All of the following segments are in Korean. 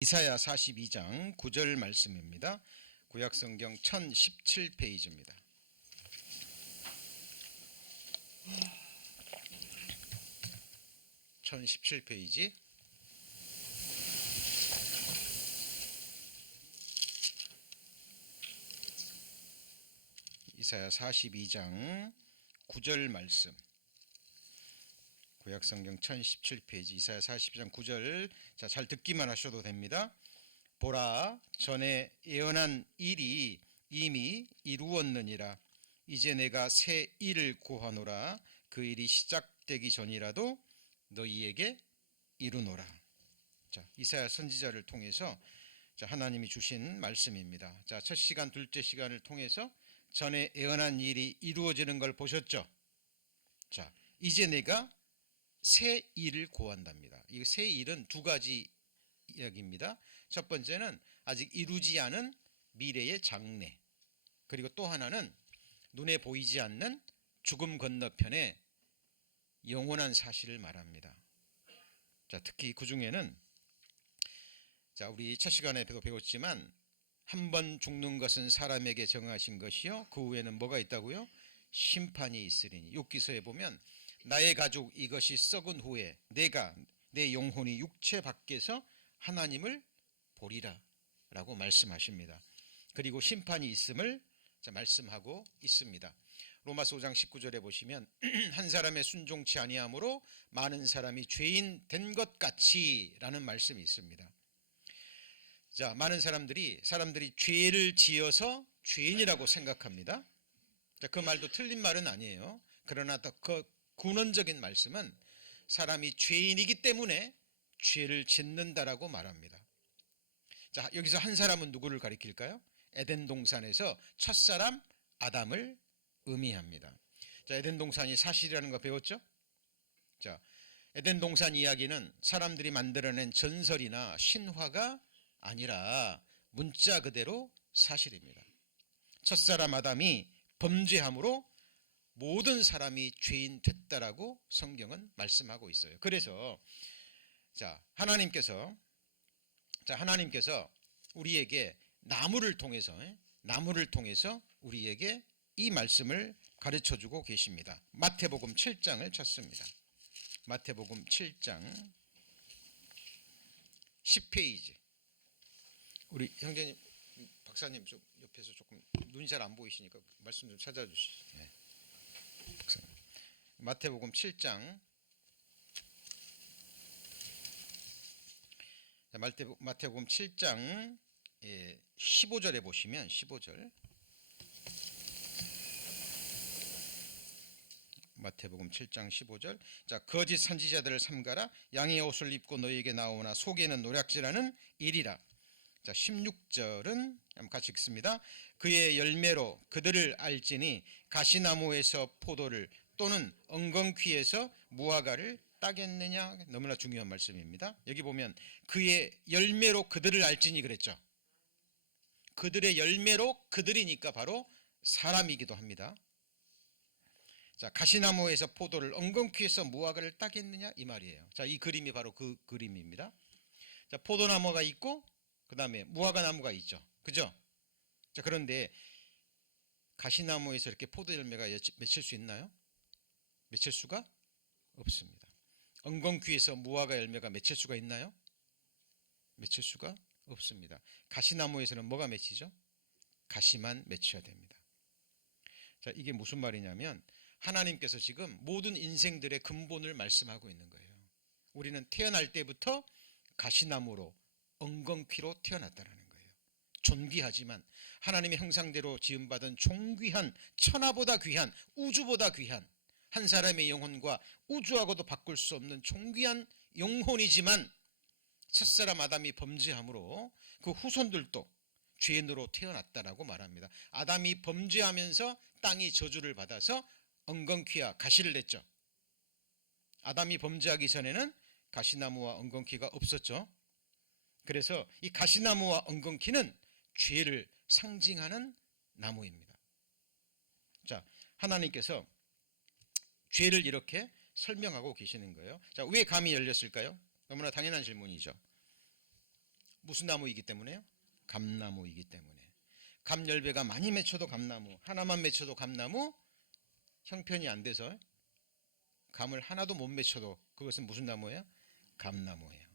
이사야 42장 9절 말씀입니다. 구약성경 1017페이지입니다. (1017페이지) 이사야 42장 9절 말씀, 구약성경 1017페이지 이사야 42장 9절. 자, 잘 듣기만 하셔도 됩니다. 보라, 전에 예언한 일이 이미 이루었느니라. 이제 내가 새 일을 고하노라. 그 일이 시작되기 전이라도 너희에게 이루노라. 자, 이사야 선지자를 통해서 하나님이 주신 말씀입니다. 자, 첫 시간, 둘째 시간을 통해서 전에 예언한 일이 이루어지는 걸 보셨죠? 자, 이제 내가 새 일을 고한답니다. 이 새 일은 두 가지 이야기입니다. 첫 번째는 아직 이루지 않은 미래의 장래, 그리고 또 하나는 눈에 보이지 않는 죽음 건너편의 영원한 사실을 말합니다. 자, 특히 그 중에는 우리 첫 시간에도 배웠지만 한 번 죽는 것은 사람에게 정하신 것이요 그 후에는 뭐가 있다고요? 심판이 있으리니. 욥기서에 보면 나의 가죽 이것이 썩은 후에 내 영혼이 육체 밖에서 하나님을 보리라 라고 말씀하십니다. 그리고 심판이 있음을 말씀하고 있습니다. 로마서 5장 19절에 보시면 한 사람의 순종치 아니함으로 많은 사람이 죄인 된 것 같이 라는 말씀이 있습니다. 자, 많은 사람들이 죄를 지어서 죄인이라고 생각합니다. 자, 그 말도 틀린 말은 아니에요. 그러나 더 근원적인 말씀은 사람이 죄인이기 때문에 죄를 짓는다라고 말합니다. 자, 여기서 한 사람은 누구를 가리킬까요? 에덴 동산에서 첫사람 아담을 의미합니다. 자, 에덴 동산이 사실이라는 거 배웠죠? 자, 에덴 동산 이야기는 사람들이 만들어낸 전설이나 신화가 아니라 문자 그대로 사실입니다. 첫사람 아담이 범죄함으로 모든 사람이 죄인 됐다라고 성경은 말씀하고 있어요. 그래서 하나님께서 우리에게 나무를 통해서 우리에게 이 말씀을 가르쳐 주고 계십니다. 마태복음 7장을 찾습니다. 마태복음 7장 10페이지. 우리 형제님, 박사님 좀 옆에서 조금 눈이 잘 안 보이시니까 말씀 좀 찾아주시죠. 네. 박사님. 마태복음 7장, 마태복음 7장 15절에 보시면 15절. 마태복음 7장 15절. 자, 거짓 선지자들을 삼가라. 양의 옷을 입고 너희에게 나오나 속에는 노략질하는 일이라. 자, 16절은 같이 읽습니다. 그의 열매로 그들을 알지니 가시나무에서 포도를 또는 엉겅퀴에서 무화과를 따겠느냐. 너무나 중요한 말씀입니다. 여기 보면 그의 열매로 그들을 알지니 그랬죠. 그들의 열매로, 그들이니까 바로 사람이기도 합니다. 자, 가시나무에서 포도를 엉겅퀴에서 무화과를 따겠느냐 이 말이에요. 자, 이 그림이 바로 그 그림입니다. 자, 포도나무가 있고 그 다음에 무화과 나무가 있죠. 그죠? 자, 그런데 가시나무에서 이렇게 포도 열매가 맺힐 수 있나요? 맺힐 수가 없습니다. 엉겅퀴에서 무화과 열매가 맺힐 수가 있나요? 맺힐 수가 없습니다. 가시나무에서는 뭐가 맺히죠? 가시만 맺혀야 됩니다. 자, 이게 무슨 말이냐면 하나님께서 지금 모든 인생들의 근본을 말씀하고 있는 거예요. 우리는 태어날 때부터 가시나무로 엉겅퀴로 태어났다는 거예요. 존귀하지만 하나님의 형상대로 지음받은 존귀한, 천하보다 귀한, 우주보다 귀한 한 사람의 영혼과 우주하고도 바꿀 수 없는 존귀한 영혼이지만 첫사람 아담이 범죄함으로 그 후손들도 죄인으로 태어났다라고 말합니다. 아담이 범죄하면서 땅이 저주를 받아서 엉겅퀴와 가시를 냈죠. 아담이 범죄하기 전에는 가시나무와 엉겅퀴가 없었죠. 그래서 이 가시나무와 엉겅퀴는 죄를 상징하는 나무입니다. 자, 하나님께서 죄를 이렇게 설명하고 계시는 거예요. 자, 왜 감이 열렸을까요? 너무나 당연한 질문이죠. 무슨 나무이기 때문에요? 감나무이기 때문에. 감열배가 많이 맺혀도 감나무, 하나만 맺혀도 감나무, 형편이 안 돼서 감을 하나도 못 맺혀도 그것은 무슨 나무예요? 감나무예요.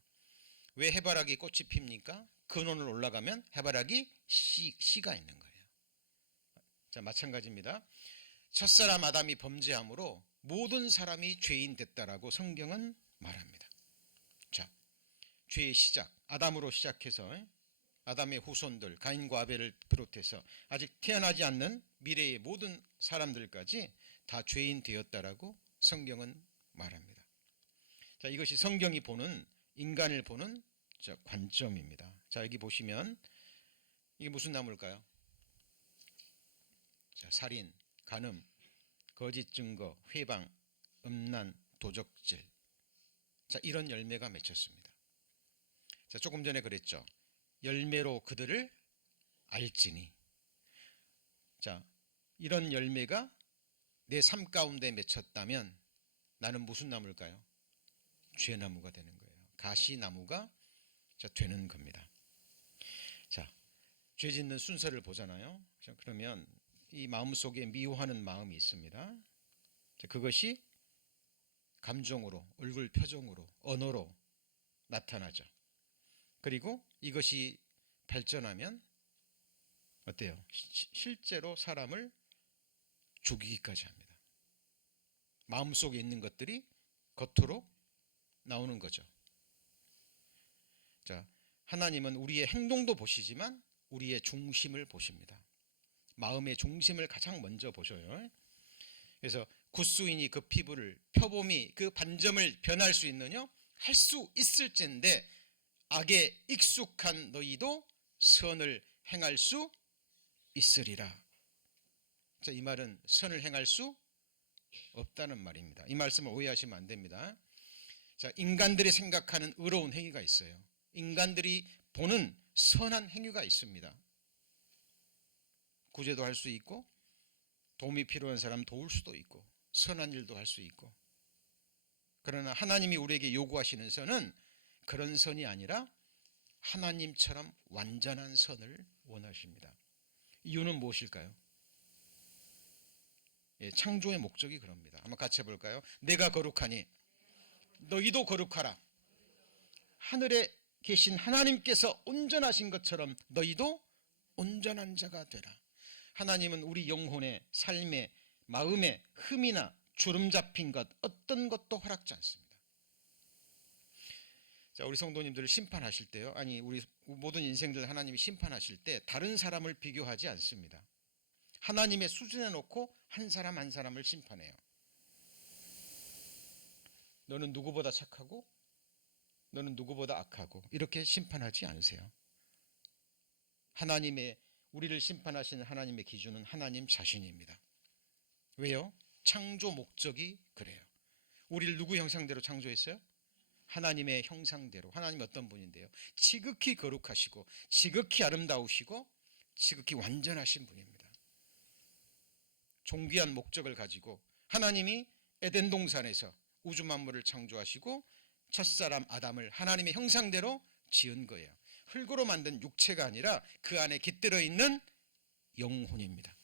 왜 해바라기 꽃이 핍니까? 근원을 올라가면 해바라기 씨가 있는 거예요. 자, 마찬가지입니다. 첫사람 아담이 범죄함으로 모든 사람이 죄인 됐다라고 성경은 말합니다. 자, 죄의 시작, 아담으로 시작해서 아담의 후손들 가인과 아벨을 비롯해서 아직 태어나지 않는 미래의 모든 사람들까지 다 죄인 되었다라고 성경은 말합니다. 자, 이것이 성경이 보는, 인간을 보는 관점입니다. 자, 여기 보시면 이게 무슨 나무일까요? 자, 살인, 간음, 거짓 증거, 회방, 음란, 도적질. 자, 이런 열매가 맺혔습니다. 자, 조금 전에 그랬죠. 열매로 그들을 알지니. 자, 이런 열매가 내 삶 가운데 맺혔다면 나는 무슨 나무일까요? 죄나무가 되는 거예요. 가시나무가 되는 겁니다. 자, 죄 짓는 순서를 보잖아요. 자, 그러면 이 마음속에 미워하는 마음이 있습니다. 자, 그것이 감정으로, 얼굴 표정으로, 언어로 나타나죠. 그리고 이것이 발전하면 어때요? 실제로 사람을 죽이기까지 합니다. 마음속에 있는 것들이 겉으로 나오는 거죠. 자, 하나님은 우리의 행동도 보시지만 우리의 중심을 보십니다. 마음의 중심을 가장 먼저 보셔요. 그래서 굿수인이 그 피부를, 표범이 그 반점을 변할 수 있느냐? 할 수 있을진데 악에 익숙한 너희도 선을 행할 수 있으리라. 자, 이 말은 선을 행할 수 없다는 말입니다. 이 말씀을 오해하시면 안 됩니다. 자, 인간들이 생각하는 의로운 행위가 있어요. 인간들이 보는 선한 행위가 있습니다. 구제도 할 수 있고, 도움이 필요한 사람 도울 수도 있고, 선한 일도 할 수 있고. 그러나 하나님이 우리에게 요구하시는 선은 그런 선이 아니라 하나님처럼 완전한 선을 원하십니다. 이유는 무엇일까요? 예, 창조의 목적이 그럽니다. 한번 같이 해볼까요? 내가 거룩하니 너희도 거룩하라. 하늘에 계신 하나님께서 온전하신 것처럼 너희도 온전한 자가 되라. 하나님은 우리 영혼의 삶의 마음에 흠이나 주름 잡힌 것 어떤 것도 허락지 않습니다. 자, 우리 성도님들을 심판하실 때요, 아니 우리 모든 인생들 하나님이 심판하실 때 다른 사람을 비교하지 않습니다. 하나님의 수준에 놓고 한 사람 한 사람을 심판해요. 너는 누구보다 착하고 너는 누구보다 악하고 이렇게 심판하지 않으세요. 하나님의, 우리를 심판하시는 하나님의 기준은 하나님 자신입니다. 왜요? 창조 목적이 그래요. 우리를 누구 형상대로 창조했어요? 하나님의 형상대로. 하나님 어떤 분인데요? 지극히 거룩하시고 지극히 아름다우시고 지극히 완전하신 분입니다. 존귀한 목적을 가지고 하나님이 에덴 동산에서 우주 만물을 창조하시고 첫사람 아담을 하나님의 형상대로 지은 거예요. 흙으로 만든 육체가 아니라 그 안에 깃들어 있는 영혼입니다.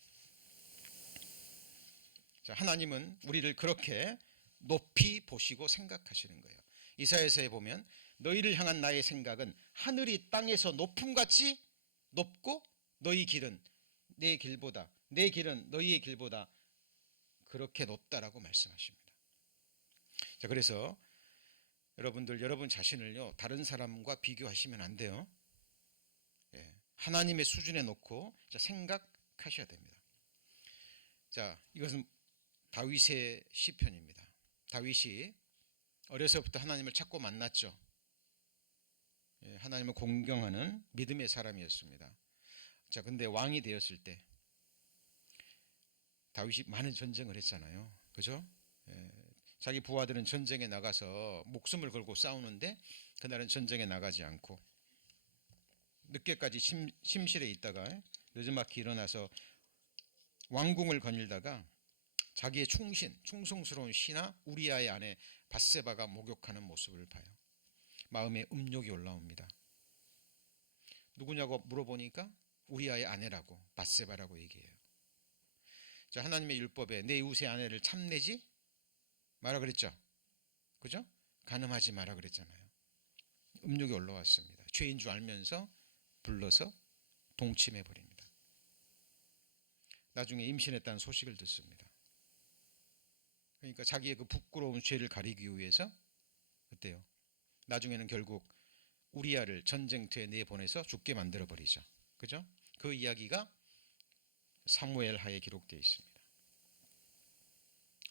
자, 하나님은 우리를 그렇게 높이 보시고 생각하시는 거예요. 이사야서에 보면 너희를 향한 나의 생각은 하늘이 땅에서 높음같이 높고 너희 길은 내 길보다, 내 길은 너희의 길보다 그렇게 높다라고 말씀하십니다. 자, 그래서 여러분들, 여러분 자신을요 다른 사람과 비교하시면 안 돼요. 예, 하나님의 수준에 놓고 생각하셔야 됩니다. 자, 이것은 다윗의 시편입니다. 다윗이 어려서부터 하나님을 찾고 만났죠. 예, 하나님을 공경하는 믿음의 사람이었습니다. 자, 근데 왕이 되었을 때 다윗이 많은 전쟁을 했잖아요. 그죠? 예, 자기 부하들은 전쟁에 나가서 목숨을 걸고 싸우는데 그날은 전쟁에 나가지 않고 늦게까지 침실에 있다가 늦지막히 일어나서 왕궁을 거닐다가 자기의 충성스러운 신하 우리아의 아내 밧세바가 목욕하는 모습을 봐요. 마음에 음욕이 올라옵니다. 누구냐고 물어보니까 우리아의 아내라고, 밧세바라고 얘기해요. 자, 하나님의 율법에 내 이웃의 아내를 참내지 마라 그랬죠. 그죠? 간음하지 마라 그랬잖아요. 음욕이 올라왔습니다. 죄인 줄 알면서 불러서 동침해 버립니다. 나중에 임신했다는 소식을 듣습니다. 그러니까 자기의 그 부끄러운 죄를 가리기 위해서 어때요? 나중에는 결국 우리아를 전쟁터에 내보내서 죽게 만들어 버리죠. 그죠? 그 이야기가 사무엘하에 기록되어 있습니다.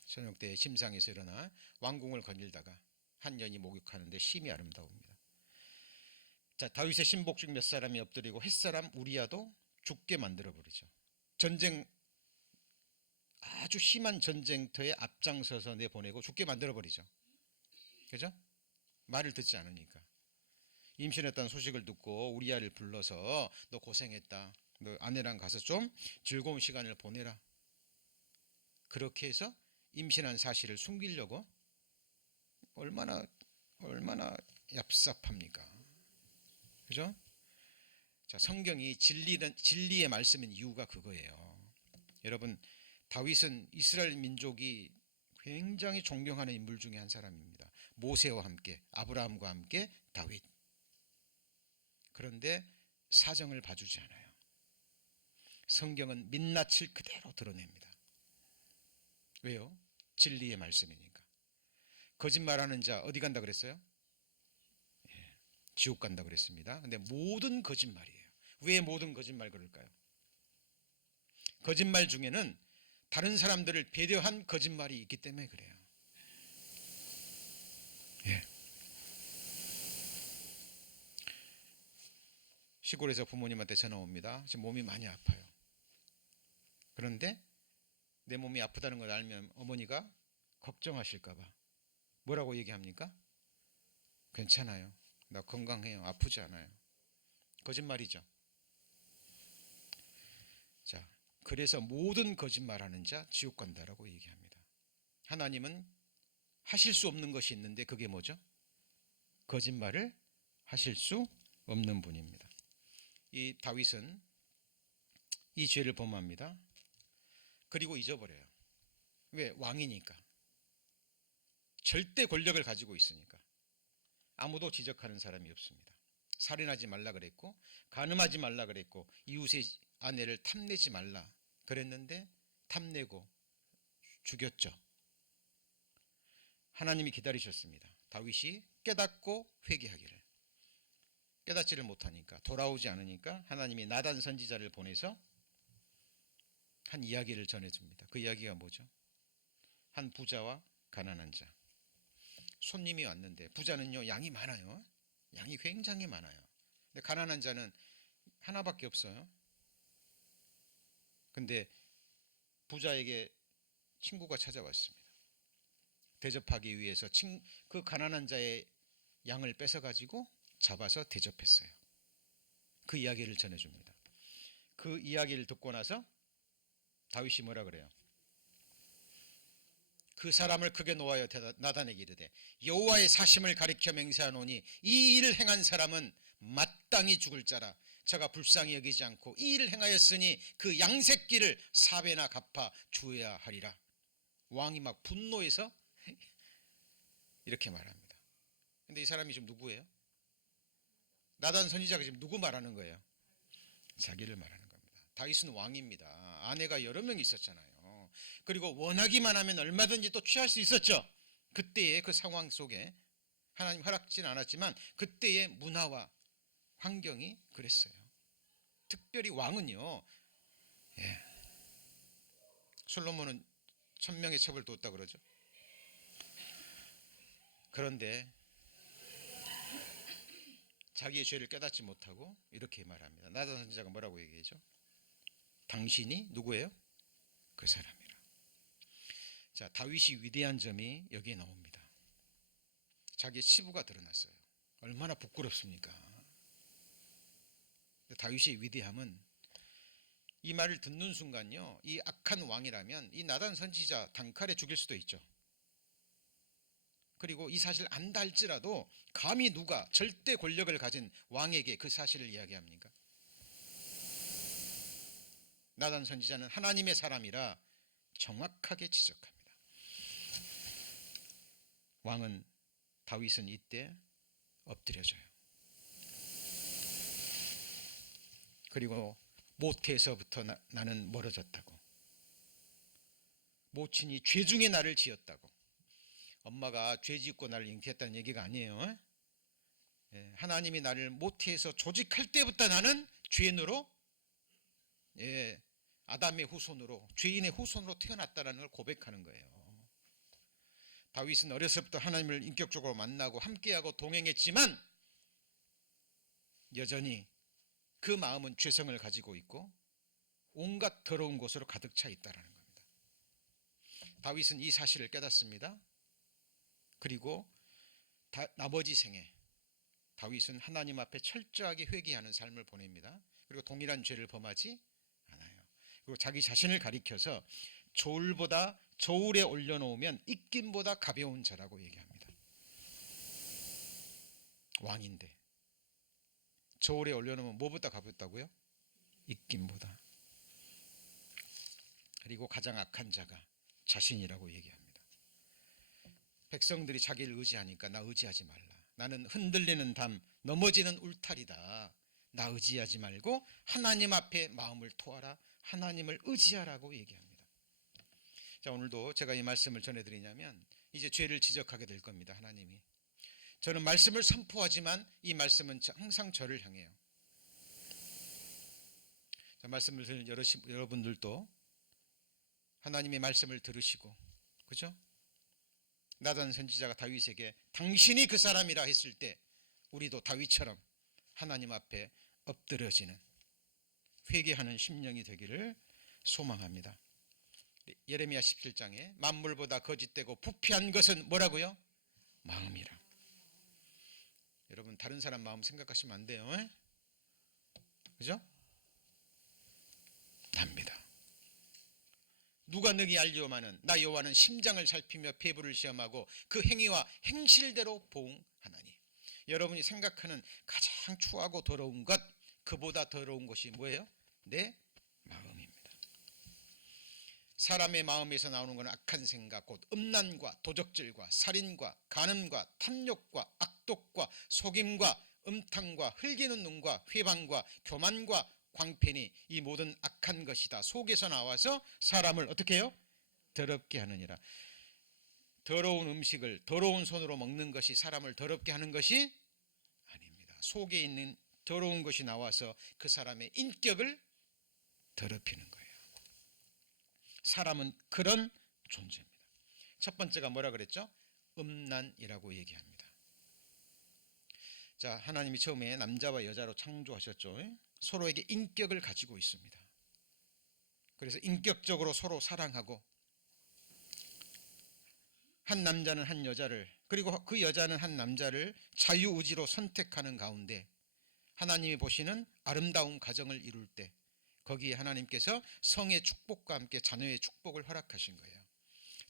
저녁 때 심상에서 일어나 왕궁을 거닐다가 한 여인이 목욕하는데 심히 아름다웁니다. 자, 다윗의 신복 중 몇 사람이 엎드리고 햇사람 우리아도 죽게 만들어 버리죠. 전쟁, 아주 심한 전쟁터에 앞장서서 내보내고 죽게 만들어 버리죠. 그죠? 말을 듣지 않으니까. 임신했다는 소식을 듣고 우리아를 불러서 너 고생했다. 너 아내랑 가서 좀 즐거운 시간을 보내라. 그렇게 해서 임신한 사실을 숨기려고 얼마나 얍삽합니까? 그죠? 자, 성경이 진리의 말씀인 이유가 그거예요. 여러분, 다윗은 이스라엘 민족이 굉장히 존경하는 인물 중에 한 사람입니다. 모세와 함께, 아브라함과 함께 다윗. 그런데 사정을 봐주지 않아요. 성경은 민낯을 그대로 드러냅니다. 왜요? 진리의 말씀이니까. 거짓말하는 자 어디 간다 그랬어요? 지옥 간다 그랬습니다. 근데 모든 거짓말이에요. 왜 모든 거짓말 그럴까요? 거짓말 중에는 다른 사람들을 배려한 거짓말이 있기 때문에 그래요. 예. 시골에서 부모님한테 전화 옵니다. 지금 몸이 많이 아파요. 그런데 내 몸이 아프다는 걸 알면 어머니가 걱정하실까봐 뭐라고 얘기합니까? 괜찮아요. 나 건강해요. 아프지 않아요. 거짓말이죠. 자, 그래서 모든 거짓말하는 자 지옥 간다라고 얘기합니다. 하나님은 하실 수 없는 것이 있는데 그게 뭐죠? 거짓말을 하실 수 없는 분입니다. 이 다윗은 이 죄를 범합니다. 그리고 잊어버려요. 왜? 왕이니까. 절대 권력을 가지고 있으니까. 아무도 지적하는 사람이 없습니다. 살인하지 말라 그랬고, 간음하지 말라 그랬고, 이웃의 아내를 탐내지 말라 그랬는데 탐내고 죽였죠. 하나님이 기다리셨습니다. 다윗이 깨닫고 회개하기를. 깨닫지를 못하니까, 돌아오지 않으니까 하나님이 나단 선지자를 보내서 한 이야기를 전해줍니다. 그 이야기가 뭐죠? 한 부자와 가난한 자. 손님이 왔는데, 부자는요 양이 많아요. 양이 굉장히 많아요. 근데 가난한 자는 하나밖에 없어요. 근데 부자에게 친구가 찾아왔습니다. 대접하기 위해서 그 가난한 자의 양을 뺏어가지고 잡아서 대접했어요. 그 이야기를 전해줍니다. 그 이야기를 듣고 나서 다윗이 뭐라 그래요? 그 사람을 크게 놓아여 나단에게 이르되 여호와의 사심을 가리켜 맹세하노니 이 일을 행한 사람은 마땅히 죽을 자라. 저가 불쌍히 여기지 않고 이 일을 행하였으니 그 양새끼를 4배나 갚아 주어야 하리라. 왕이 막 분노해서 이렇게 말합니다. 근데 이 사람이 지금 누구예요? 나단 선지자가 지금 누구 말하는 거예요? 자기를 말하는 겁니다. 다윗은 왕입니다. 아내가 여러 명 있었잖아요. 그리고 원하기만 하면 얼마든지 또 취할 수 있었죠. 그때의 그 상황 속에 하나님 허락지는 않았지만 그때의 문화와 환경이 그랬어요. 특별히 왕은요, 솔로몬은 1000명의 첩을 뒀다 그러죠. 그런데 자기의 죄를 깨닫지 못하고 이렇게 말합니다. 나단 선지자가 뭐라고 얘기하죠? 당신이 누구예요? 그 사람이라. 자, 다윗이 위대한 점이 여기에 나옵니다. 자기의 치부가 드러났어요. 얼마나 부끄럽습니까? 다윗의 위대함은 이 말을 듣는 순간요, 이 악한 왕이라면 이 나단 선지자 단칼에 죽일 수도 있죠. 그리고 이 사실을 안다 할지라도 감히 누가 절대 권력을 가진 왕에게 그 사실을 이야기합니까? 나단 선지자는 하나님의 사람이라 정확하게 지적합니다. 왕은 다윗은 이때 엎드려져요. 그리고 모태에서부터 나는 멀어졌다고, 모친이 죄 중에 나를 지었다고. 엄마가 죄 짓고 나를 잉태했다는 얘기가 아니에요. 하나님이 나를 모태에서 조직할 때부터 나는 죄인으로, 아담의 후손으로, 죄인의 후손으로 태어났다는 걸 고백하는 거예요. 다윗은 어려서부터 하나님을 인격적으로 만나고 함께하고 동행했지만 여전히 그 마음은 죄성을 가지고 있고 온갖 더러운 곳으로 가득 차 있다는 겁니다. 다윗은 이 사실을 깨닫습니다. 그리고 나머지 생에 다윗은 하나님 앞에 철저하게 회개하는 삶을 보냅니다. 그리고 동일한 죄를 범하지 않아요. 그리고 자기 자신을 가리켜서 저울에 올려놓으면 입김보다 가벼운 자라고 얘기합니다. 왕인데 저울에 올려놓으면 뭐보다 가볍다고요? 입김보다. 그리고 가장 악한 자가 자신이라고 얘기합니다. 백성들이 자기를 의지하니까 나 의지하지 말라. 나는 흔들리는 담, 넘어지는 울타리다. 나 의지하지 말고 하나님 앞에 마음을 토하라. 하나님을 의지하라고 얘기합니다. 자, 오늘도 제가 이 말씀을 전해드리냐면 이제 죄를 지적하게 될 겁니다. 하나님이. 저는 말씀을 선포하지만 이 말씀은 항상 저를 향해요. 자, 말씀을 들은 여러분들도 하나님의 말씀을 들으시고, 그죠? 나단 선지자가 다윗에게 당신이 그 사람이라 했을 때 우리도 다윗처럼 하나님 앞에 엎드려지는 회개하는 심령이 되기를 소망합니다. 예레미야 17장에 만물보다 거짓되고 부패한 것은 뭐라고요? 마음이라. 여러분 다른 사람 마음 생각하시면 안 돼요. 그죠? 납니다. 누가 너희 알리오마는 나 여호와는 심장을 살피며 폐부를 시험하고 그 행위와 행실대로 보응하나니. 여러분이 생각하는 가장 추하고 더러운 것, 그보다 더러운 것이 뭐예요? 내 마음입니다. 사람의 마음에서 나오는 것은 악한 생각, 곧 음란과 도적질과 살인과 간음과 탐욕과 악독과 속임과 음탕과 흘기는 눈과 회방과 교만과 광팬이 이 모든 악한 것이다. 속에서 나와서 사람을 어떻게 해요? 더럽게 하느니라. 더러운 음식을 더러운 손으로 먹는 것이 사람을 더럽게 하는 것이 아닙니다. 속에 있는 더러운 것이 나와서 그 사람의 인격을 더럽히는 거예요. 사람은 그런 존재입니다. 첫 번째가 뭐라 그랬죠? 음란이라고 얘기합니다. 자, 하나님이 처음에 남자와 여자로 창조하셨죠. 서로에게 인격을 가지고 있습니다. 그래서 인격적으로 서로 사랑하고, 한 남자는 한 여자를, 그리고 그 여자는 한 남자를 자유의지로 선택하는 가운데 하나님이 보시는 아름다운 가정을 이룰 때 거기에 하나님께서 성의 축복과 함께 자녀의 축복을 허락하신 거예요.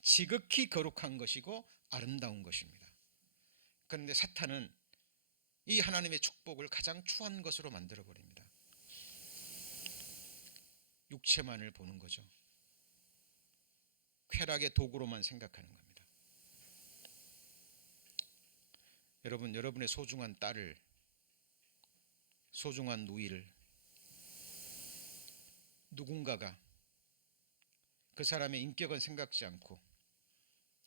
지극히 거룩한 것이고 아름다운 것입니다. 그런데 사탄은 이 하나님의 축복을 가장 추한 것으로 만들어 버립니다. 육체만을 보는 거죠. 쾌락의 도구로만 생각하는 겁니다. 여러분, 여러분의 소중한 딸을, 소중한 누이를 누군가가 그 사람의 인격은 생각지 않고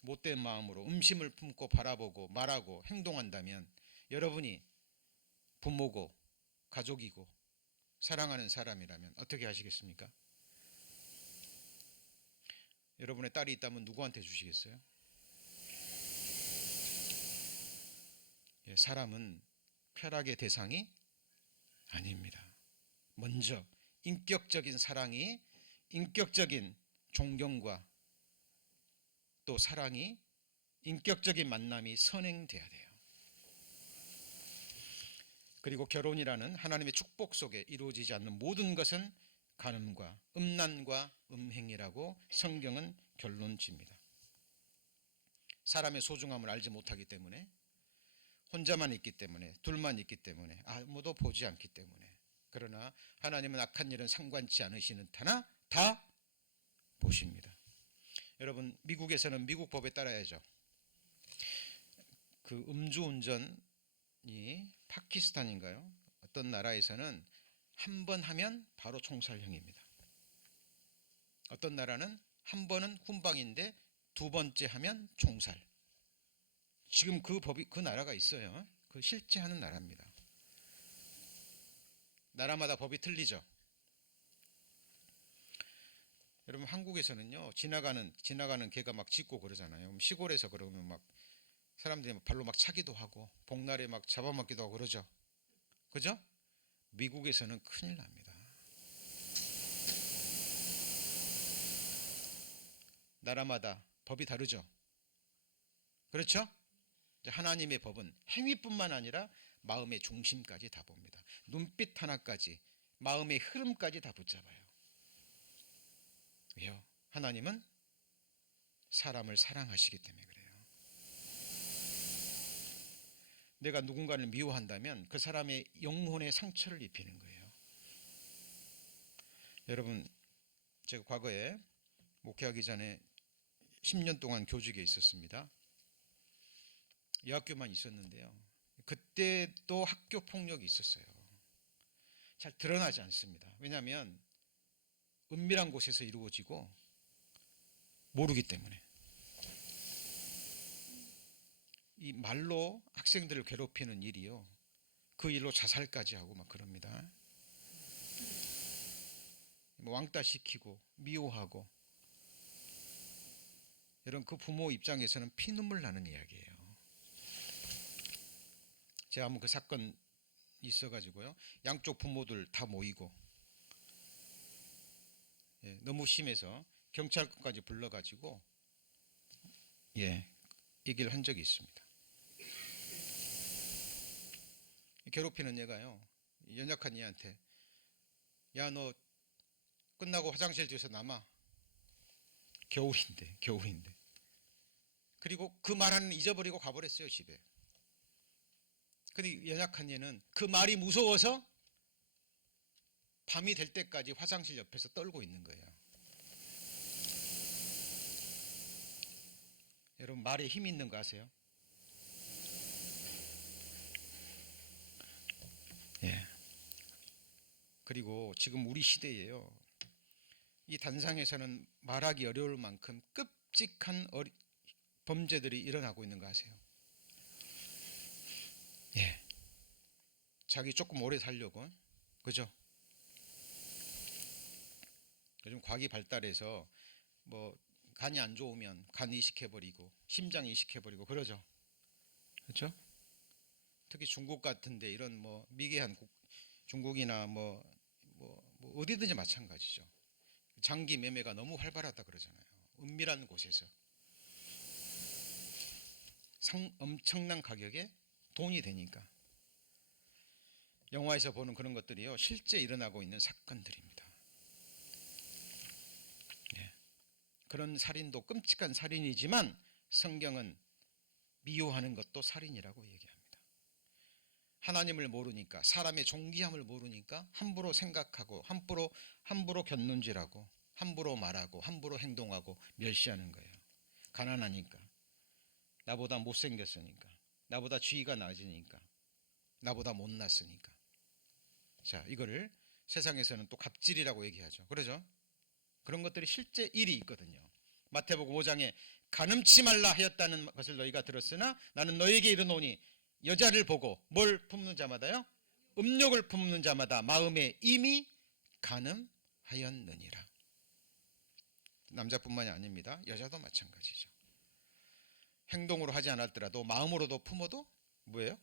못된 마음으로 음심을 품고 바라보고 말하고 행동한다면 여러분이 부모고 가족이고 사랑하는 사람이라면 어떻게 하시겠습니까? 여러분의 딸이 있다면 누구한테 주시겠어요? 사람은 쾌락의 대상이 아닙니다. 먼저 인격적인 사랑이, 인격적인 존경과 또 사랑이, 인격적인 만남이 선행돼야 돼요. 그리고 결혼이라는 하나님의 축복 속에 이루어지지 않는 모든 것은 간음과 음란과 음행이라고 성경은 결론 짓니다. 사람의 소중함을 알지 못하기 때문에, 혼자만 있기 때문에, 둘만 있기 때문에, 아무도 보지 않기 때문에. 그러나 하나님은 악한 일은 상관치 않으시는 터나 다 보십니다. 여러분, 미국에서는 미국 법에 따라야죠. 그 음주운전이 파키스탄인가요? 어떤 나라에서는 한 번 하면 바로 총살형입니다. 어떤 나라는 한 번은 훈방인데 두 번째 하면 총살. 지금 그 법이, 그 나라가 있어요. 그 실제 하는 나라입니다. 나라마다 법이 틀리죠. 여러분, 한국에서는요, 지나가는 개가 막 짖고 그러잖아요. 시골에서 그러면 막 사람들이 발로 막 차기도 하고 복날에 막 잡아먹기도 하고 그러죠. 그죠? 미국에서는 큰일 납니다. 나라마다 법이 다르죠. 그렇죠? 하나님의 법은 행위뿐만 아니라 마음의 중심까지 다 봅니다. 눈빛 하나까지, 마음의 흐름까지 다 붙잡아요. 왜요? 하나님은 사람을 사랑하시기 때문에 그래요. 내가 누군가를 미워한다면 그 사람의 영혼에 상처를 입히는 거예요. 여러분, 제가 과거에 목회하기 전에 10년 동안 교직에 있었습니다. 여학교만 있었는데요. 그때도 학교 폭력이 있었어요. 잘 드러나지 않습니다. 왜냐하면 은밀한 곳에서 이루어지고 모르기 때문에. 이 말로 학생들을 괴롭히는 일이요, 그 일로 자살까지 하고 막 그럽니다. 왕따 시키고 미워하고. 여러분, 그 부모 입장에서는 피눈물 나는 이야기예요. 제가 한번 그 사건 있어가지고요, 양쪽 부모들 다 모이고, 너무 심해서 경찰까지 불러가지고 얘기를 한 적이 있습니다. 괴롭히는 얘가요, 연약한 얘한테, 야, 너 끝나고 화장실 뒤에서 남아. 겨울인데. 그리고 그 말은 잊어버리고 가버렸어요, 집에. 근데 연약한 얘는 그 말이 무서워서 밤이 될 때까지 화장실 옆에서 떨고 있는 거예요. 여러분, 말에 힘이 있는 거 아세요? 그리고 지금 우리 시대에요, 이 단상에서는 말하기 어려울 만큼 끔찍한 범죄들이 일어나고 있는 거 아세요? 자기 조금 오래 살려고, 그죠? 요즘 과학이 발달해서 뭐 간이 안 좋으면 간 이식해버리고 심장 이식해버리고 그러죠. 그렇죠? 특히 중국 같은데 이런 뭐 미개한 중국이나 뭐 어디든지 마찬가지죠. 장기 매매가 너무 활발하다 그러잖아요. 은밀한 곳에서 엄청난 가격에 돈이 되니까. 영화에서 보는 그런 것들이요, 실제 일어나고 있는 사건들입니다. 그런 살인도 끔찍한 살인이지만 성경은 미워하는 것도 살인이라고 얘기합니다. 하나님을 모르니까, 사람의 존귀함을 모르니까 함부로 생각하고 함부로 곁눈질하고 함부로 말하고 함부로 행동하고 멸시하는 거예요. 가난하니까, 나보다 못생겼으니까, 나보다 지위가 낮으니까, 나보다 못났으니까. 자, 이거를 세상에서는 또 갑질이라고 얘기하죠. 그러죠? 그런 것들이 실제 일이 있거든요. 마태복음 5장에 간음치 말라 하였다는 것을 너희가 들었으나 나는 너희에게 이르노니 여자를 보고 뭘 품는 자마다요? 음욕을 품는 자마다 마음에 이미 간음하였느니라. 남자뿐만이 아닙니다. 여자도 마찬가지죠. 행동으로 하지 않았더라도 마음으로도 품어도 뭐예요?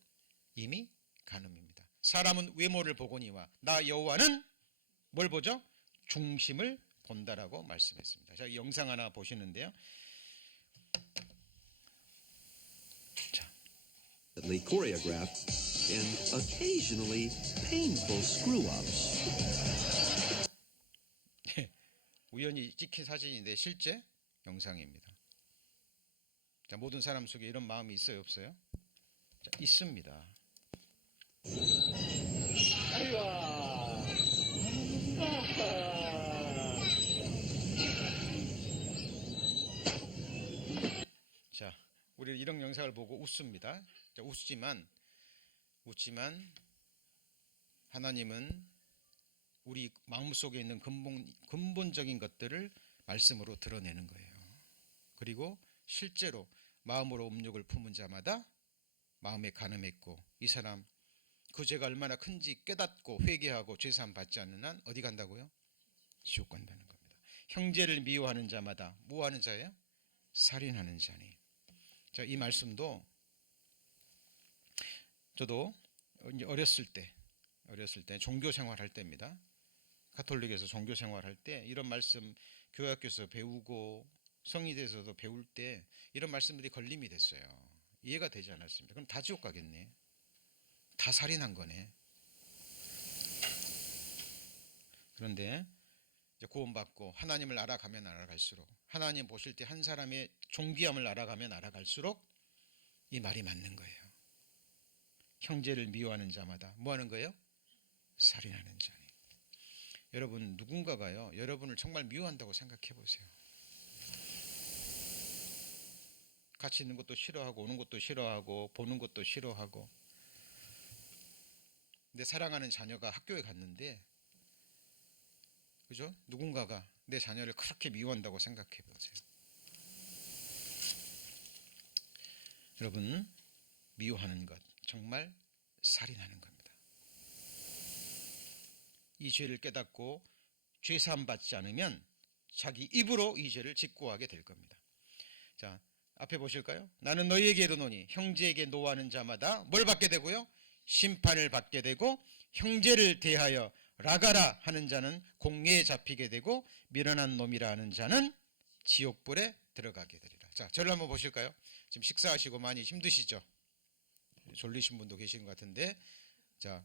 이미 간음입니다. 사람은 외모를 보거니와 나 여호와는 뭘 보죠? 중심을 본다라고 말씀했습니다. 자, 영상 하나 보시는데요. 자, choreographed and occasionally painful screw-ups. 우연히 찍힌 사진인데 실제 영상입니다. 자, 모든 사람 속에 이런 마음이 있어요, 없어요? 자, 있습니다. 영상을 보고 웃습니다. 자, 웃지만 하나님은 우리 마음속에 있는 근본적인 것들을 말씀으로 드러내는 거예요. 그리고 실제로 마음으로 음욕을 품은 자마다 마음에 간음했고 이 사람 그 죄가 얼마나 큰지 깨닫고 회개하고 죄사함 받지 않는 한 어디 간다고요? 지옥 간다는 겁니다. 형제를 미워하는 자마다 뭐 하는 자예요? 살인하는 자니. 자, 이 말씀도 저도 어렸을 때 종교 생활할 때입니다. 가톨릭에서 종교 생활할 때 이런 말씀 교회학교에서 배우고 성의대에서도 배울 때 이런 말씀들이 걸림이 됐어요. 이해가 되지 않았습니다. 그럼 다 지옥 가겠네. 다 살인한 거네. 그런데 이제 구원받고 하나님을 알아가면 알아갈수록 하나님 보실 때 한 사람의 존귀함을 알아가면 알아갈수록 이 말이 맞는 거예요. 형제를 미워하는 자마다 뭐 하는 거예요? 살인하는 자니. 여러분 누군가가요 여러분을 정말 미워한다고 생각해 보세요. 같이 있는 것도 싫어하고 오는 것도 싫어하고 보는 것도 싫어하고 내 사랑하는 자녀가 학교에 갔는데 그죠? 누군가가 내 자녀를 그렇게 미워한다고 생각해 보세요. 여러분 미워하는 것 정말 살인하는 겁니다. 이 죄를 깨닫고 죄사함 받지 않으면 자기 입으로 이 죄를 직고하게 될 겁니다. 자, 앞에 보실까요? 나는 너희에게 이르노니 형제에게 노하는 자마다 뭘 받게 되고요? 심판을 받게 되고 형제를 대하여 라가라 하는 자는 공회에 잡히게 되고 미련한 놈이라 하는 자는 지옥불에 들어가게 되리라. 자, 저를 한번 보실까요? 지금 식사하시고 많이 힘드시죠? 졸리신 분도 계신 것 같은데, 자,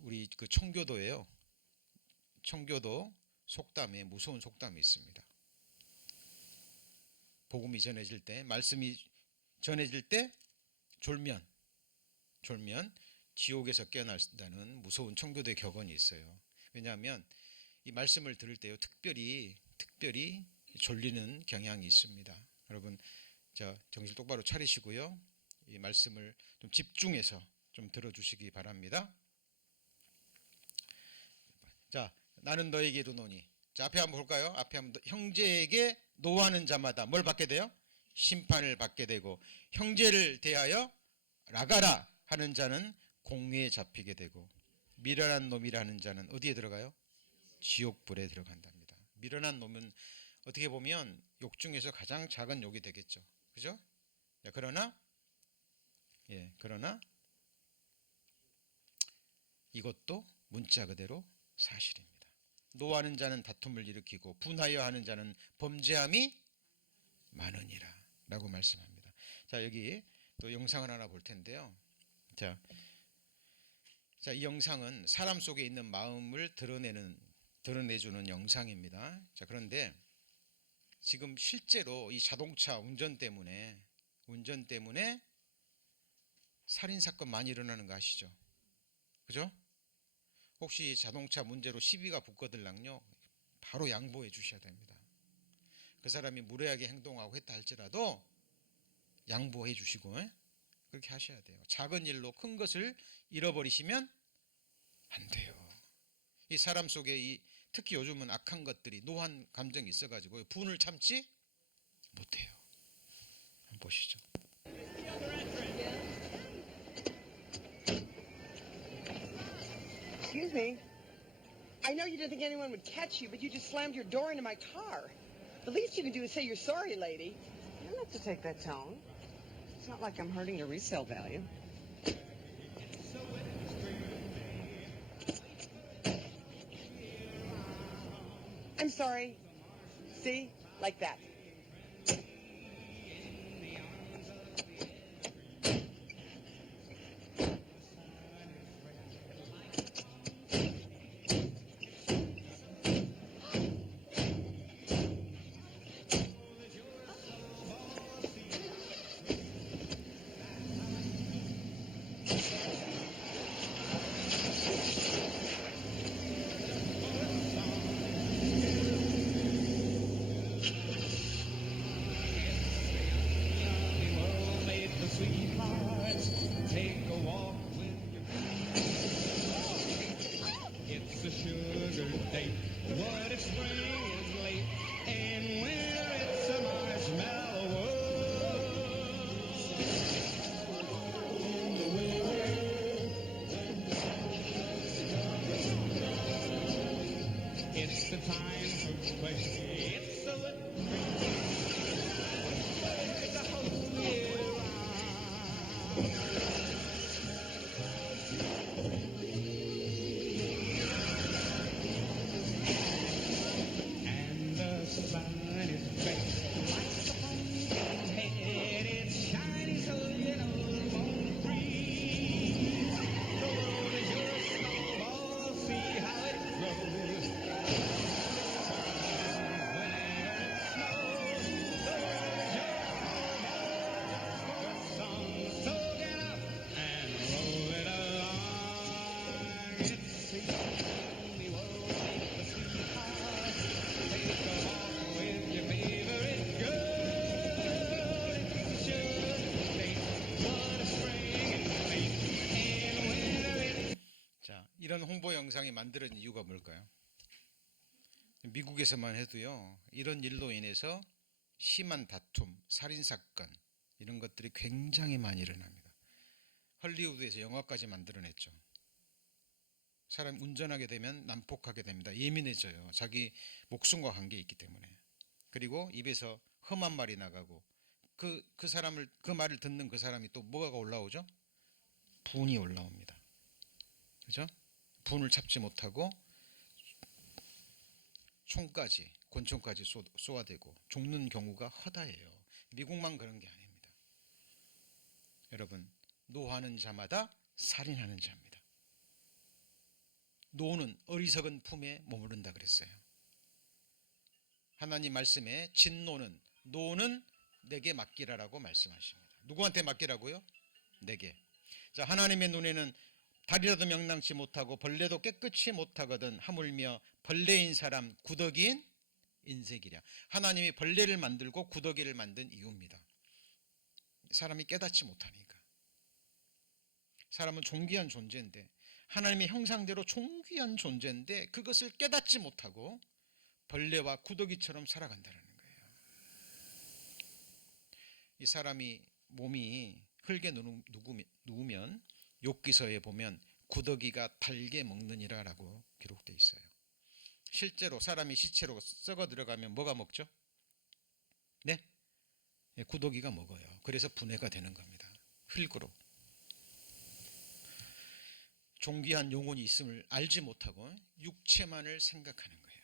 우리 그 청교도예요. 청교도 속담에 무서운 속담이 있습니다. 복음이 전해질 때, 말씀이 전해질 때 졸면 지옥에서 깨어난다는 무서운 청교도의 격언이 있어요. 왜냐하면 이 말씀을 들을 때요 특별히 졸리는 경향이 있습니다. 여러분, 자, 정신 똑바로 차리시고요. 이 말씀을 좀 집중해서 좀 들어주시기 바랍니다. 자, 나는 너에게 이르노니. 자, 앞에 한번 볼까요? 앞에 한번 형제에게 노하는 자마다 뭘 받게 돼요? 심판을 받게 되고 형제를 대하여 라가라 하는 자는 공회에 잡히게 되고 미련한 놈이라는 자는 어디에 들어가요? 지옥불에 들어간답니다. 미련한 놈은 어떻게 보면 욕 중에서 가장 작은 욕이 되겠죠. 그죠? 그러나 이것도 문자 그대로 사실입니다. 노하는 자는 다툼을 일으키고 분하여 하는 자는 범죄함이 많으니라 라고 말씀합니다. 자, 여기 또 영상을 하나 볼 텐데요. 자, 이 영상은 사람 속에 있는 마음을 드러내주는 영상입니다. 자, 그런데 지금 실제로 이 자동차 운전 때문에 살인 사건 많이 일어나는 거 아시죠? 그죠? 혹시 자동차 문제로 시비가 붙거들랑요 바로 양보해 주셔야 됩니다. 그 사람이 무례하게 행동하고 했다 할지라도 양보해 주시고 그렇게 하셔야 돼요. 작은 일로 큰 것을 잃어버리시면 안 돼요. 이 사람 속에 특히 요즘은 악한 것들이 노한 감정이 있어가지고 분을 참지 못해요. 한번 보시죠. Excuse me. I know you didn't think anyone would catch you, but you just slammed your door into my car. The least you can do is say you're sorry, lady. You don't have to take that tone. It's not like I'm hurting your resale value. I'm sorry. See? Like that. And the sun is red like the pumpkin's head. It's shining so little won't freeze. The world is your snowball. See how it grows. Whenever it snows, the world is your snowball. Just for a song. So get up and roll it along. It's the only world make the sweetheart. Take a walk with your favorite girl. It should take what a spring and late in winter. 자, 이런 홍보 영상이 만들어진 이유가 뭘까요? 미국에서만 해도요, 이런 일로 인해서 심한 다툼, 살인 사건 이런 것들이 굉장히 많이 일어납니다. 헐리우드에서 영화까지 만들어냈죠. 사람 운전하게 되면 난폭하게 됩니다. 예민해져요. 자기 목숨과 관계 있기 때문에. 그리고 입에서 험한 말이 나가고 그 말을 듣는 그 사람이 또 뭐가 올라오죠? 분이 올라옵니다. 그죠? 분을 참지 못하고 총까지, 권총까지 쏘아대고 죽는 경우가 허다해요. 미국만 그런 게 아닙니다. 여러분, 노하는 자마다 살인하는 자입니다. 노는 어리석은 품에 머무른다 그랬어요. 하나님 말씀에 진노는, 노는 내게 맡기라라고 말씀하십니다. 누구한테 맡기라고요? 내게. 자, 하나님의 눈에는 달이라도 명랑치 못하고 벌레도 깨끗이 못하거든 하물며 벌레인 사람 구더기인 인색이랴. 하나님이 벌레를 만들고 구더기를 만든 이유입니다. 사람이 깨닫지 못하니까. 사람은 존귀한 존재인데, 하나님의 형상대로 존귀한 존재인데 그것을 깨닫지 못하고 벌레와 구더기처럼 살아간다는 거예요. 이 사람이 몸이 흙에 누우면 욥기서에 보면 구더기가 달게 먹느니라라고 기록되어 있어요. 실제로 사람이 시체로 썩어 들어가면 뭐가 먹죠? 네? 구더기가 먹어요. 그래서 분해가 되는 겁니다. 흙으로. 존귀한 영혼이 있음을 알지 못하고 육체만을 생각하는 거예요.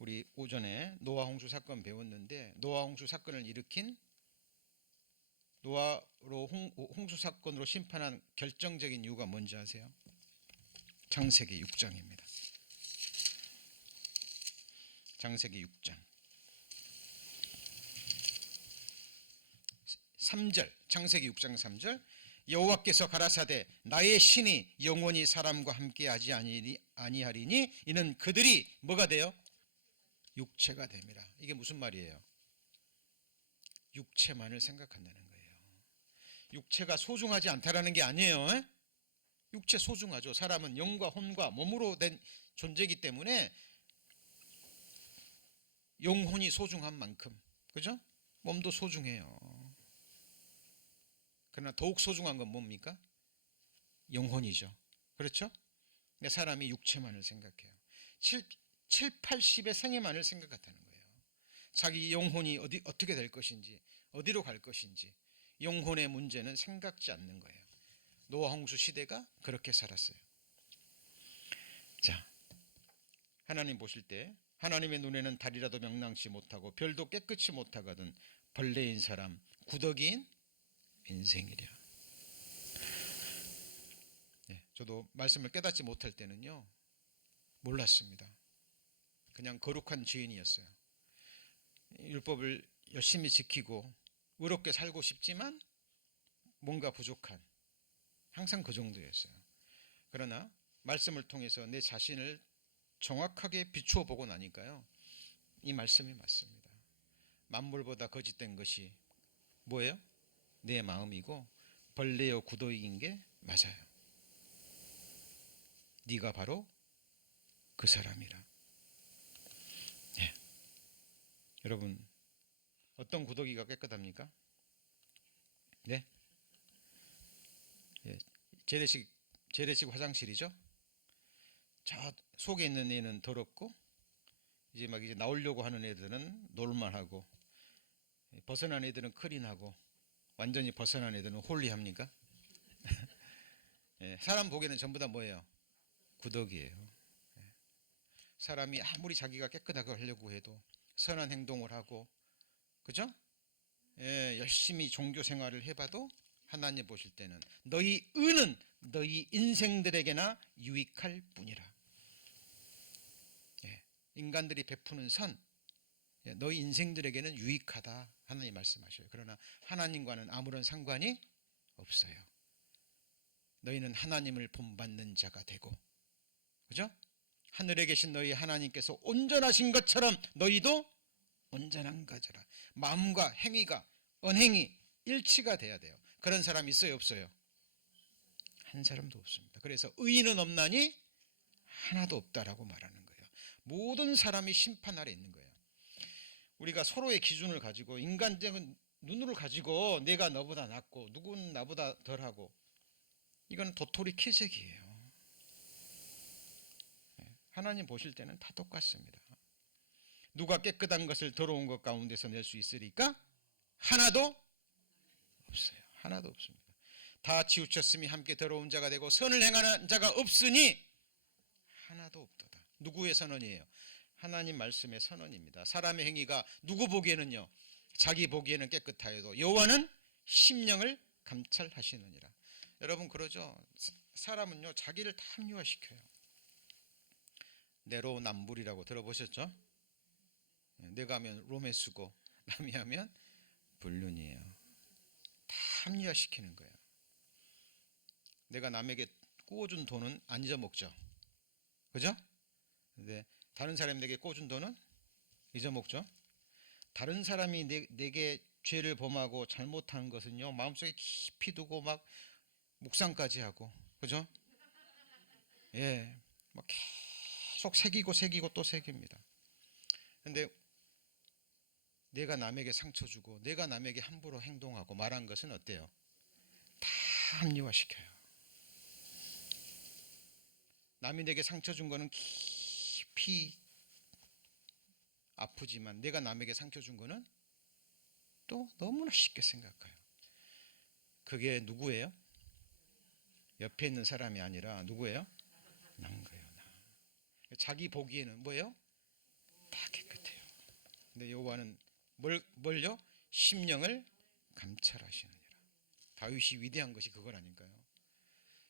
우리 오전에 노아 홍수 사건 배웠는데, 노아 홍수 사건을 일으킨, 노아로 홍수 사건으로 심판한 결정적인 이유가 뭔지 아세요? 창세기 6장입니다. 창세기 6장 3절, 창세기 6장 3절, 여호와께서 가라사대 나의 신이 영원히 사람과 함께하지 아니하리니 이는 그들이 뭐가 돼요? 육체가 됩니다. 이게 무슨 말이에요? 육체만을 생각한다는 거예요. 육체가 소중하지 않다라는 게 아니에요. 육체 소중하죠. 사람은 영과 혼과 몸으로 된 존재이기 때문에 영혼이 소중한 만큼, 그죠? 몸도 소중해요. 그러나 더욱 소중한 건 뭡니까? 영혼이죠. 그렇죠? 근데 사람이 육체만을 생각해요. 80의 생애만을 생각한다는 거예요. 자기 영혼이 어떻게 될 것인지, 어디로 갈 것인지, 영혼의 문제는 생각지 않는 거예요. 노아 홍수 시대가 그렇게 살았어요. 자, 하나님 보실 때 하나님의 눈에는 달이라도 명랑치 못하고 별도 깨끗이 못하거든 벌레인 사람 구더기인 인생이랴. 네, 저도 말씀을 깨닫지 못할 때는요, 몰랐습니다. 그냥 거룩한 죄인이었어요. 율법을 열심히 지키고 의롭게 살고 싶지만 뭔가 부족한, 항상 그 정도였어요. 그러나 말씀을 통해서 내 자신을 정확하게 비추어 보고 나니까요, 이 말씀이 맞습니다. 만물보다 거짓된 것이 뭐예요? 내 마음이고 벌레여 구더기인 게 맞아요. 네가 바로 그 사람이라. 네. 여러분, 어떤 구더기가 깨끗합니까? 네? 예, 재래식 화장실이죠. 저 속에 있는 애는 더럽고 이제 막 이제 나오려고 하는 애들은 놀만하고, 벗어난 애들은 클린하고, 완전히 벗어난 애들은 홀리합니까? 예, 사람 보기에는 전부 다 뭐예요? 구덕이에요. 예. 사람이 아무리 자기가 깨끗하게 하려고 해도 선한 행동을 하고, 그죠? 예, 열심히 종교 생활을 해봐도 하나님 보실 때는 너희 의는 너희 인생들에게나 유익할 뿐이라. 예, 인간들이 베푸는 선, 예, 너희 인생들에게는 유익하다 하나님 말씀하셔요. 그러나 하나님과는 아무런 상관이 없어요. 너희는 하나님을 본받는 자가 되고, 그죠? 하늘에 계신 너희 하나님께서 온전하신 것처럼 너희도 온전한 거잖아. 마음과 행위가, 언행이 일치가 돼야 돼요. 그런 사람 있어요, 없어요? 한 사람도 없습니다. 그래서 의인은 없나니 하나도 없다라고 말하는 거예요. 모든 사람이 심판 아래 있는 거예요. 우리가 서로의 기준을 가지고, 인간적인 눈으로 가지고 내가 너보다 낫고 누구는 나보다 덜하고, 이건 도토리 키재기예요. 하나님 보실 때는 다 똑같습니다. 누가 깨끗한 것을 더러운 것 가운데서 낼 수 있으리까? 하나도 없어요. 하나도 없습니다. 다 치우쳤으니 함께 더러운 자가 되고 선을 행하는 자가 없으니 하나도 없도다. 누구의 선언이에요? 하나님 말씀의 선언입니다. 사람의 행위가 누구 보기에는요, 자기 보기에는 깨끗하여도 여호와는 심령을 감찰하시느니라. 여러분 그러죠? 사람은요 자기를 다 합리화시켜요. 내로남불이라고 들어보셨죠? 내가 하면 로맨스고 남이 하면 불륜이에요. 다 합리화시키는 거예요. 내가 남에게 꾸어준 돈은 안 잊어먹죠, 그죠? 근데 다른 사람이 내게 꿔준 돈은 잊어먹죠. 다른 사람이 내게 죄를 범하고 잘못한 것은요 마음속에 깊이 두고 막 묵상까지 하고, 그죠? 예, 막 계속 새기고 또 새깁니다. 근데 내가 남에게 상처 주고 내가 남에게 함부로 행동하고 말한 것은 어때요? 다 합리화시켜요. 남이 내게 상처 준 거는 깊이 아프지만 내가 남에게 상처 준 거는 또 너무나 쉽게 생각해요. 그게 누구예요? 옆에 있는 사람이 아니라 누구예요? 난 거예요. 나. 자기 보기에는 뭐예요? 다 깨끗해요. 근데 여호와는 뭘요? 심령을 감찰하시느니라. 다윗이 위대한 것이 그걸 아닐까요?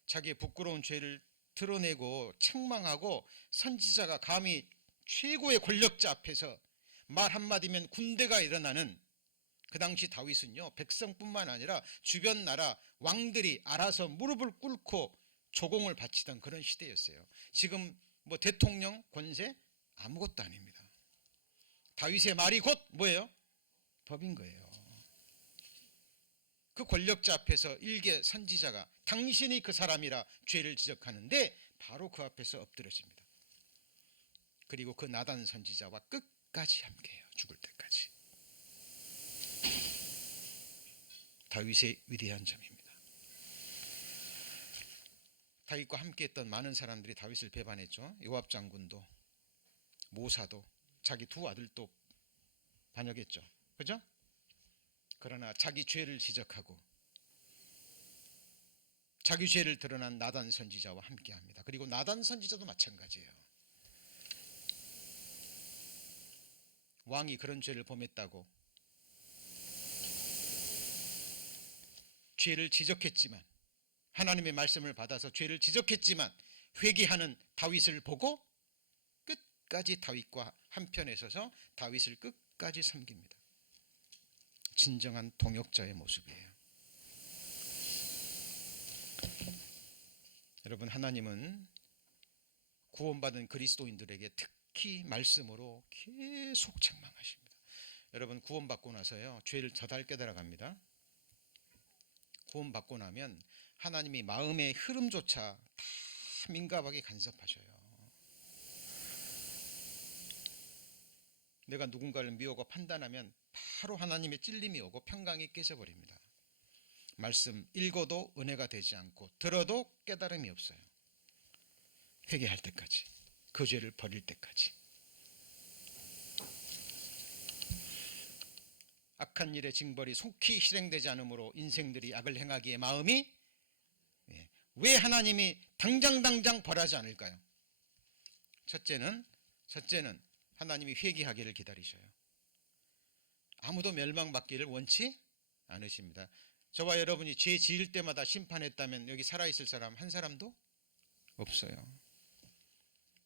자기의 부끄러운 죄를 드러내고 책망하고, 선지자가 감히 최고의 권력자 앞에서 말 한마디면 군대가 일어나는 그 당시 다윗은요 백성뿐만 아니라 주변 나라 왕들이 알아서 무릎을 꿇고 조공을 바치던 그런 시대였어요. 지금 뭐 대통령 권세 아무것도 아닙니다. 다윗의 말이 곧 뭐예요? 법인 거예요. 그 권력자 앞에서 일개 선지자가 당신이 그 사람이라 죄를 지적하는데 바로 그 앞에서 엎드려집니다. 그리고 그 나단 선지자와 끝까지 함께해요. 죽을 때까지. 다윗의 위대한 점입니다. 다윗과 함께했던 많은 사람들이 다윗을 배반했죠. 요압 장군도, 모사도, 자기 두 아들도 반역했죠, 그죠? 그러나 자기 죄를 지적하고 자기 죄를 드러난 나단 선지자와 함께합니다. 그리고 나단 선지자도 마찬가지예요. 왕이 그런 죄를 범했다고 죄를 지적했지만, 하나님의 말씀을 받아서 죄를 지적했지만 회개하는 다윗을 보고 끝까지 다윗과 한편에 서서 다윗을 끝까지 섬깁니다. 진정한 동역자의 모습이에요. 여러분, 하나님은 구원받은 그리스도인들에게 특히 말씀으로 계속 책망하십니다. 여러분, 구원받고 나서요 죄를 저달 깨달아갑니다. 구원받고 나면 하나님이 마음의 흐름조차 다 민감하게 간섭하셔요. 내가 누군가를 미워하고 판단하면 바로 하나님의 찔림이 오고 평강이 깨져버립니다. 말씀 읽어도 은혜가 되지 않고 들어도 깨달음이 없어요. 회개할 때까지, 그 죄를 버릴 때까지. 악한 일의 징벌이 속히 실행되지 않으므로 인생들이 악을 행하기에 마음이 왜 하나님이 당장 벌하지 않을까요? 첫째는 하나님이 회개하기를 기다리셔요. 아무도 멸망받기를 원치 않으십니다. 저와 여러분이 죄 지을 때마다 심판했다면 여기 살아있을 사람 한 사람도 없어요.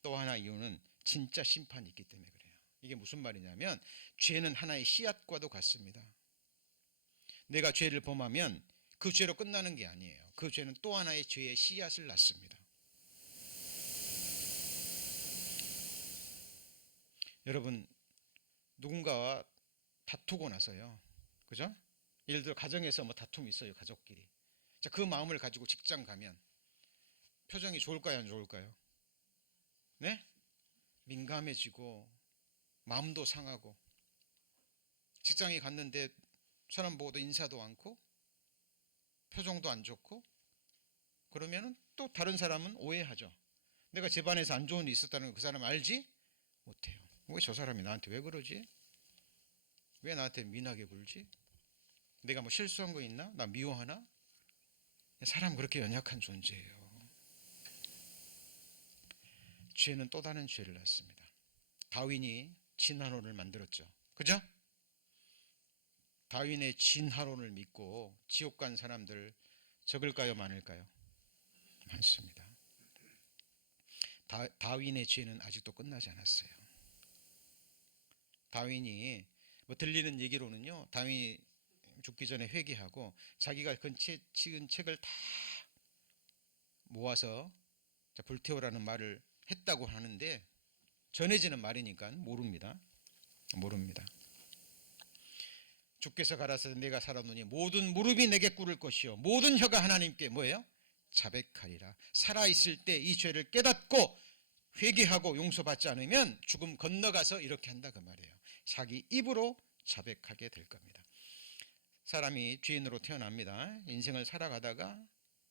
또 하나 이유는 진짜 심판이 있기 때문에 그래요. 이게 무슨 말이냐면 죄는 하나의 씨앗과도 같습니다. 내가 죄를 범하면 그 죄로 끝나는 게 아니에요. 그 죄는 또 하나의 죄의 씨앗을 낳습니다. 여러분, 누군가와 다투고 나서요, 그죠? 예를 들어 가정에서 뭐 다툼이 있어요, 가족끼리. 자, 그 마음을 가지고 직장 가면 표정이 좋을까요, 안 좋을까요? 네? 민감해지고 마음도 상하고, 직장에 갔는데 사람 보고도 인사도 않고 표정도 안 좋고, 그러면은 또 다른 사람은 오해하죠. 내가 집안에서 안 좋은 일이 있었다는 걸 그 사람 알지 못해요. 왜 저 사람이 나한테 왜 그러지? 왜 나한테 민하게 굴지? 내가 뭐 실수한 거 있나? 나 미워하나? 사람 그렇게 연약한 존재예요. 죄는 또 다른 죄를 낳습니다. 다윈이 진화론을 만들었죠. 그죠? 다윈의 진화론을 믿고 지옥 간 사람들 적을까요, 많을까요? 많습니다. 다윈의 죄는 아직도 끝나지 않았어요. 다윈이 뭐 들리는 얘기로는요, 다윈이 죽기 전에 회개하고 자기가 찍은 책을 다 모아서 불태우라는 말을 했다고 하는데, 전해지는 말이니까 모릅니다. 주께서 가라사대 내가 살았노니 모든 무릎이 내게 꿇을 것이요 모든 혀가 하나님께 뭐예요? 자백하리라. 살아있을 때 이 죄를 깨닫고 회개하고 용서받지 않으면 죽음 건너가서 이렇게 한다 그 말이에요. 자기 입으로 자백하게 될 겁니다. 사람이 죄인으로 태어납니다. 인생을 살아가다가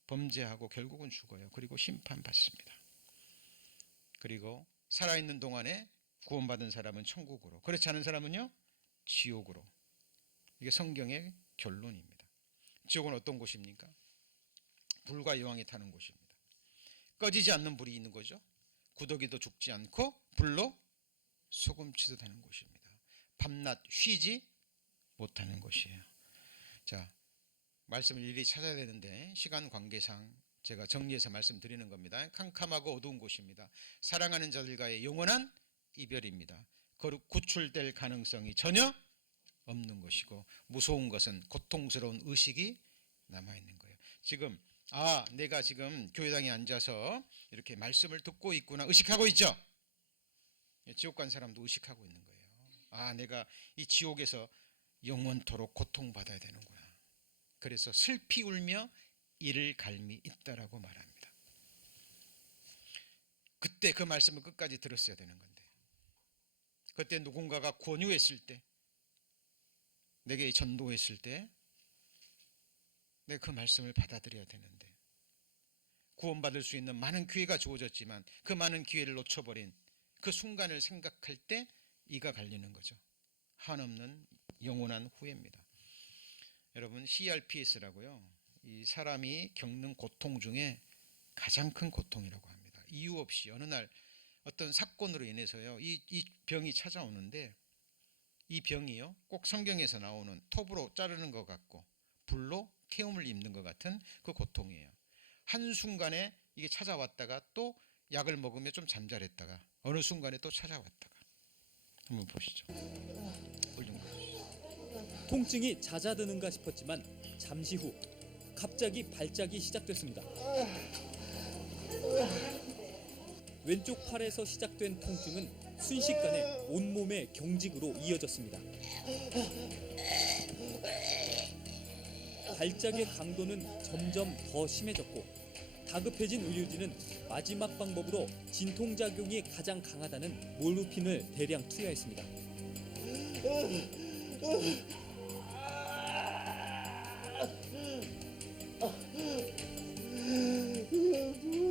범죄하고 결국은 죽어요. 그리고 심판받습니다. 그리고 살아있는 동안에 구원받은 사람은 천국으로, 그렇지 않은 사람은요, 지옥으로. 이게 성경의 결론입니다. 지옥은 어떤 곳입니까? 불과 여왕이 타는 곳입니다. 꺼지지 않는 불이 있는 거죠. 구더기도 죽지 않고 불로 소금치듯 하는 곳입니다. 밤낮 쉬지 못하는 곳이에요. 자, 말씀을 일일이 찾아야 되는데 시간 관계상 제가 정리해서 말씀드리는 겁니다. 캄캄하고 어두운 곳입니다. 사랑하는 자들과의 영원한 이별입니다. 구출될 가능성이 전혀 없는 것이고, 무서운 것은 고통스러운 의식이 남아있는 거예요. 지금 내가 지금 교회당에 앉아서 이렇게 말씀을 듣고 있구나 의식하고 있죠? 지옥 간 사람도 의식하고 있는 거예요. 내가 이 지옥에서 영원토록 고통받아야 되는구나. 그래서 슬피 울며 이를 갈미 있다라고 말합니다. 그때 그 말씀을 끝까지 들었어야 되는 건데, 그때 누군가가 권유했을 때, 내게 전도했을 때 내가 그 말씀을 받아들여야 되는데, 구원받을 수 있는 많은 기회가 주어졌지만 그 많은 기회를 놓쳐버린 그 순간을 생각할 때 이가 갈리는 거죠. 한없는 영원한 후회입니다. 여러분, CRPS라고요, 이 사람이 겪는 고통 중에 가장 큰 고통이라고 합니다. 이유 없이 어느 날 어떤 사건으로 인해서요, 이 병이 찾아오는데, 이 병이요 꼭 성경에서 나오는 톱으로 자르는 것 같고 불로 태움을 입는 것 같은 그 고통이에요. 한순간에 이게 찾아왔다가 또 약을 먹으며 좀 잠자랬다가 어느 순간에 또 찾아왔다가. 한번 보시죠. 통증이 잦아드는가 싶었지만 잠시 후 갑자기 발작이 시작됐습니다. 왼쪽 팔에서 시작된 통증은 순식간에 온몸의 경직으로 이어졌습니다. 발작의 강도는 점점 더 심해졌고, 다급해진 의료진은 마지막 방법으로 진통작용이 가장 강하다는 몰루핀을 대량 투여했습니다.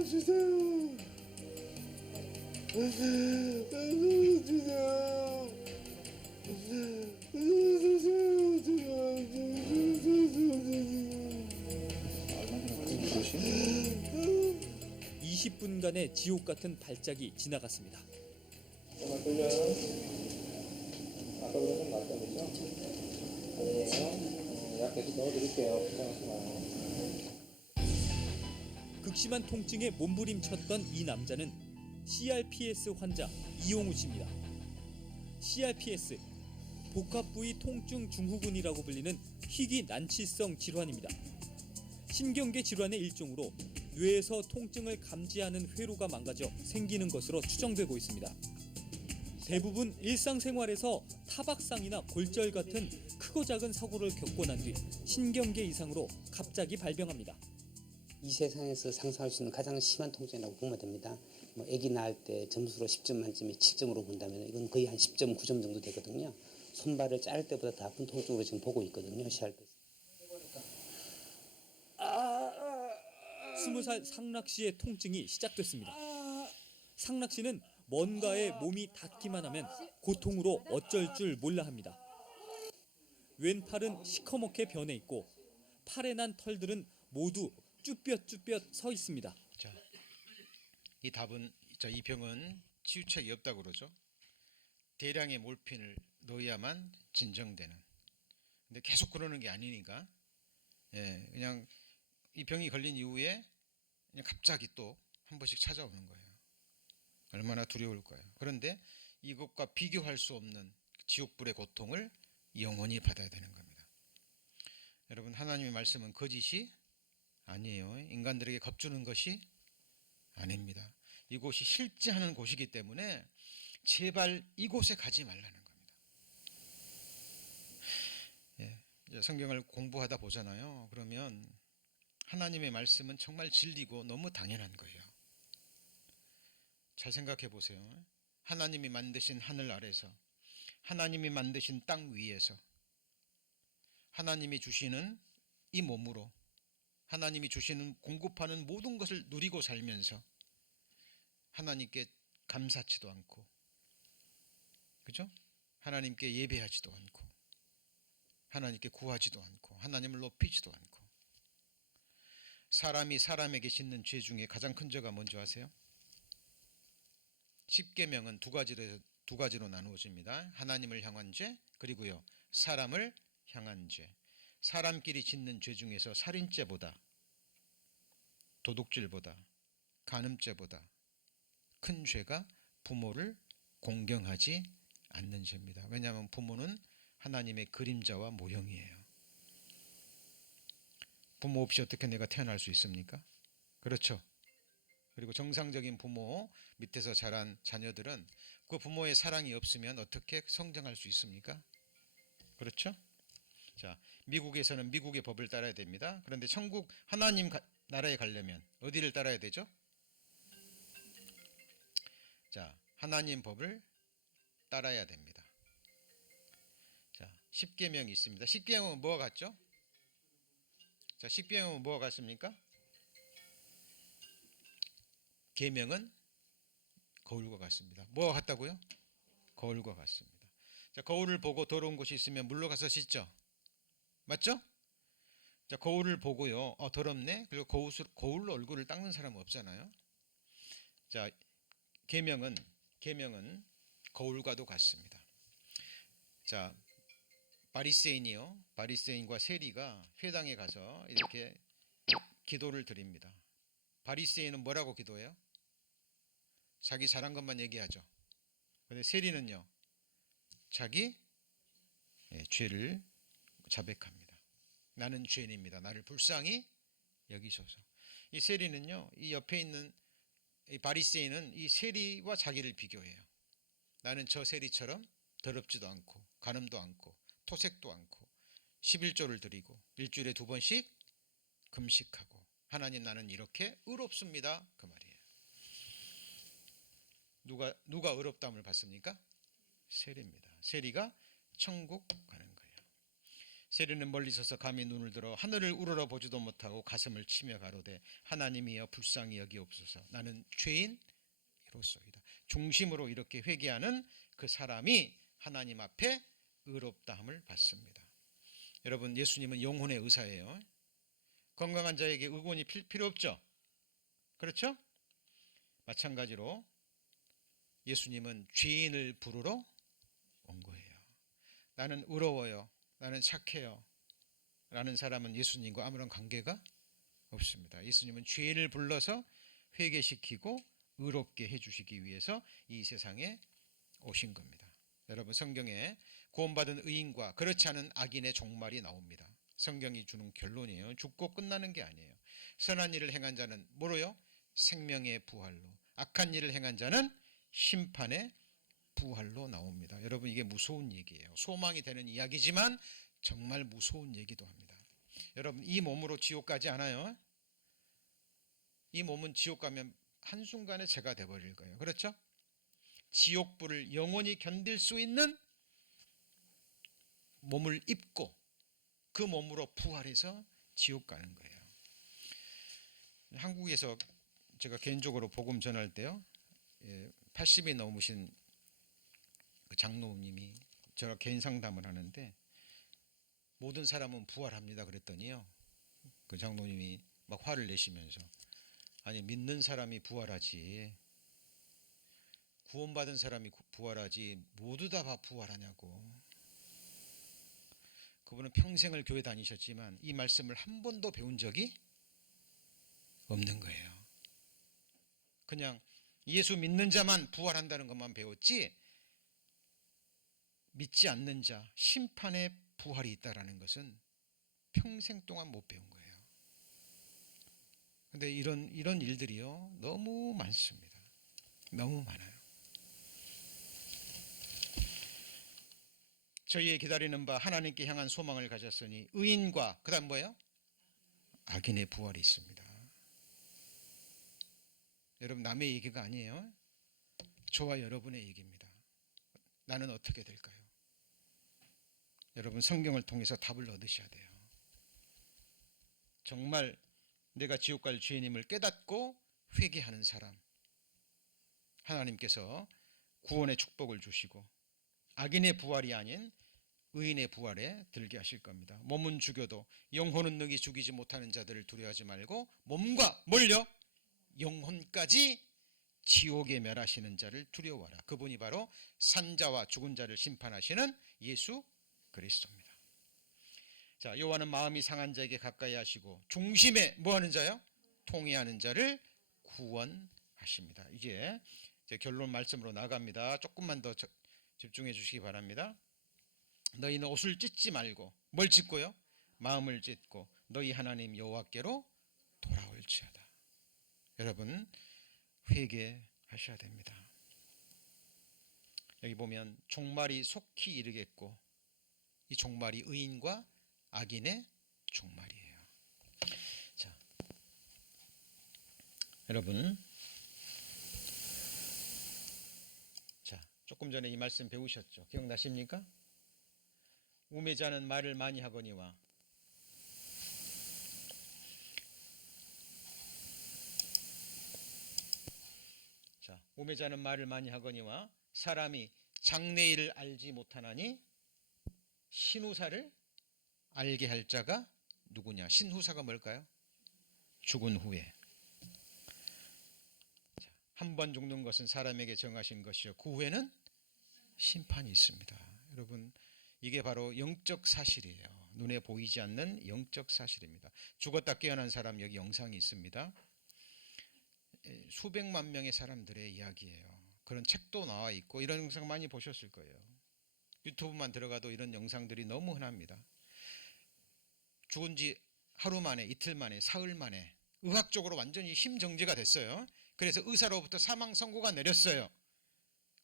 주세요. 20분간의 지옥 같은 발작이 지나갔습니다. 정말 끌려요? 아까보다 좀 낫다 그죠? 아니에요? 약 계속 넣어드릴게요. 걱정하지 마요. 극심한 통증에 몸부림쳤던 이 남자는 CRPS 환자 이용우 씨입니다. CRPS, 복합부위 통증 증후군이라고 불리는 희귀 난치성 질환입니다. 신경계 질환의 일종으로 뇌에서 통증을 감지하는 회로가 망가져 생기는 것으로 추정되고 있습니다. 대부분 일상생활에서 타박상이나 골절 같은 크고 작은 사고를 겪고 난 뒤 신경계 이상으로 갑자기 발병합니다. 이 세상에서 상상할 수 있는 가장 심한 통증이라고 보면 됩니다. 뭐 아기 낳을 때 점수로 10점 만점에 7점으로 본다면 이건 거의 한 10.9점 정도 되거든요. 손발을 자를 때보다 더 아픈 통증으로 지금 보고 있거든요. CRPS. 20살 상락 씨의 통증이 시작됐습니다. 상락 씨는 뭔가에 몸이 닿기만 하면 고통으로 어쩔 줄 몰라 합니다. 왼팔은 시커멓게 변해 있고 팔에 난 털들은 모두 쭈뼛쭈뼛 서 있습니다. 자, 이 답은 이 병은 치유책이 없다고 그러죠. 대량의 몰핀을 넣어야만 진정되는. 근데 계속 그러는 게 아니니까, 그냥 이 병이 걸린 이후에 그냥 갑자기 또 한 번씩 찾아오는 거예요. 얼마나 두려울 거예요. 그런데 이것과 비교할 수 없는 지옥불의 고통을 영원히 받아야 되는 겁니다. 여러분, 하나님의 말씀은 거짓이 아니에요. 인간들에게 겁주는 것이 아닙니다. 이곳이 실제하는 곳이기 때문에 제발 이곳에 가지 말라는 겁니다. 이제 성경을 공부하다 보잖아요. 그러면 하나님의 말씀은 정말 진리고 너무 당연한 거예요. 잘 생각해 보세요. 하나님이 만드신 하늘 아래서, 하나님이 만드신 땅 위에서, 하나님이 주시는 이 몸으로, 하나님이 주시는 공급하는 모든 것을 누리고 살면서 하나님께 감사치도 않고, 그죠? 하나님께 예배하지도 않고, 하나님께 구하지도 않고, 하나님을 높이지도 않고, 사람이 사람에게 짓는 죄 중에 가장 큰 죄가 뭔지 아세요? 십계명은 두 가지로 나누어집니다. 하나님을 향한 죄, 그리고요 사람을 향한 죄. 사람끼리 짓는 죄 중에서 살인죄보다, 도둑질보다, 간음죄보다 큰 죄가 부모를 공경하지 않는 죄입니다. 왜냐하면 부모는 하나님의 그림자와 모형이에요. 부모 없이 어떻게 내가 태어날 수 있습니까? 그렇죠. 그리고 정상적인 부모 밑에서 자란 자녀들은 그 부모의 사랑이 없으면 어떻게 성장할 수 있습니까? 그렇죠? 자, 미국에서는 미국의 법을 따라야 됩니다. 그런데 천국 하나님 나라에 가려면 어디를 따라야 되죠? 자, 하나님 법을 따라야 됩니다. 자, 십계명이 있습니다. 십계명은 뭐가 같죠? 자, 십계명은 뭐가 같습니까? 계명은 거울과 같습니다. 뭐가 같다고요? 거울과 같습니다. 자, 거울을 보고 더러운 곳이 있으면 물로 가서 씻죠. 맞죠? 자, 거울을 보고요, 더럽네. 그리고 거울로 얼굴을 닦는 사람은 없잖아요. 자, 계명은 거울과도 같습니다. 자, 바리새인과 세리가 회당에 가서 이렇게 기도를 드립니다. 바리새인은 뭐라고 기도해요? 자기 잘한 것만 얘기하죠. 그런데 세리는요, 자기 죄를 자백합니다. 나는 죄인입니다. 나를 불쌍히 여기소서. 이 세리는요, 이 옆에 있는 이 바리새인은 이 세리와 자기를 비교해요. 나는 저 세리처럼 더럽지도 않고 간음도 않고 토색도 않고 11조를 드리고 일주일에 2번씩 금식하고, 하나님 나는 이렇게 의롭습니다. 그 말이에요. 누가 의롭다함을 받습니까? 세리입니다. 세리가 천국 가는 거예요. 세리는 멀리 서서 감히 눈을 들어 하늘을 우러러 보지도 못하고 가슴을 치며 가로되 하나님이여 불쌍히 여기옵소서. 나는 죄인이로소이다. 중심으로 이렇게 회개하는 그 사람이 하나님 앞에 의롭다함을 받습니다. 여러분, 예수님은 영혼의 의사예요. 건강한 자에게 의곤이 필요 없죠. 그렇죠? 마찬가지로 예수님은 죄인을 부르러 온 거예요. 나는 의로워요, 나는 착해요 라는 사람은 예수님과 아무런 관계가 없습니다. 예수님은 죄인을 불러서 회개시키고 의롭게 해주시기 위해서 이 세상에 오신 겁니다. 여러분, 성경에 구원받은 의인과 그렇지 않은 악인의 종말이 나옵니다. 성경이 주는 결론이에요. 죽고 끝나는 게 아니에요. 선한 일을 행한 자는 뭐로요? 생명의 부활로, 악한 일을 행한 자는 심판의 부활로 나옵니다. 여러분, 이게 무서운 얘기예요. 소망이 되는 이야기지만 정말 무서운 얘기도 합니다. 여러분, 이 몸으로 지옥 가지 않아요. 이 몸은 지옥 가면 한순간에 죄가 돼버릴 거예요. 그렇죠? 지옥불을 영원히 견딜 수 있는 몸을 입고 그 몸으로 부활해서 지옥 가는 거예요. 한국에서 제가 개인적으로 복음 전할 때요, 80이 넘으신 그 장로님이 저랑 개인 상담을 하는데 모든 사람은 부활합니다 그랬더니요, 그 장로님이 막 화를 내시면서, 아니 믿는 사람이 부활하지, 구원받은 사람이 부활하지 모두 다 부활하냐고. 그분은 평생을 교회 다니셨지만 이 말씀을 한 번도 배운 적이 없는 거예요. 그냥 예수 믿는 자만 부활한다는 것만 배웠지, 믿지 않는 자 심판의 부활이 있다라는 것은 평생 동안 못 배운 거예요. 근데 이런 일들이요 너무 많습니다. 너무 많아요. 저희의 기다리는 바 하나님께 향한 소망을 가졌으니 의인과 그 다음 뭐예요? 악인의 부활이 있습니다. 여러분, 남의 얘기가 아니에요. 저와 여러분의 얘기입니다. 나는 어떻게 될까요? 여러분, 성경을 통해서 답을 얻으셔야 돼요. 정말 내가 지옥 갈 죄인임을 깨닫고 회개하는 사람, 하나님께서 구원의 축복을 주시고 악인의 부활이 아닌 의인의 부활에 들게 하실 겁니다. 몸은 죽여도 영혼은 능히 죽이지 못하는 자들을 두려워하지 말고 몸과 뭘요? 영혼까지 지옥에 멸하시는 자를 두려워하라. 그분이 바로 산자와 죽은 자를 심판하시는 예수 그리스도입니다. 자, 여호와는 마음이 상한 자에게 가까이 하시고 중심에 뭐하는 자요? 통회하는 자를 구원하십니다. 이제 결론 말씀으로 나갑니다. 조금만 더 집중해 주시기 바랍니다. 너희는 옷을 찢지 말고 뭘 찢고요? 마음을 찢고 너희 하나님 여호와께로 돌아올지어다. 여러분, 회개하셔야 됩니다. 여기 보면 종말이 속히 이르겠고 이 종말이 의인과 악인의 종말이에요. 자, 여러분, 자, 조금 전에 이 말씀 배우셨죠? 기억나십니까? 우매자는 말을 많이 하거니와 자, 우매자는 말을 많이 하거니와 사람이 장래일을 알지 못하나니 신후사를 알게 할 자가 누구냐? 신후사가 뭘까요? 죽은 후에. 한 번 죽는 것은 사람에게 정하신 것이요 그 후에는 심판이 있습니다. 여러분, 이게 바로 영적 사실이에요. 눈에 보이지 않는 영적 사실입니다. 죽었다 깨어난 사람, 여기 영상이 있습니다. 수백만 명의 사람들의 이야기예요. 그런 책도 나와 있고 이런 영상 많이 보셨을 거예요. 유튜브만 들어가도 이런 영상들이 너무 흔합니다. 죽은 지 하루 만에, 이틀 만에, 사흘 만에 의학적으로 완전히 심정지가 됐어요. 그래서 의사로부터 사망 선고가 내렸어요.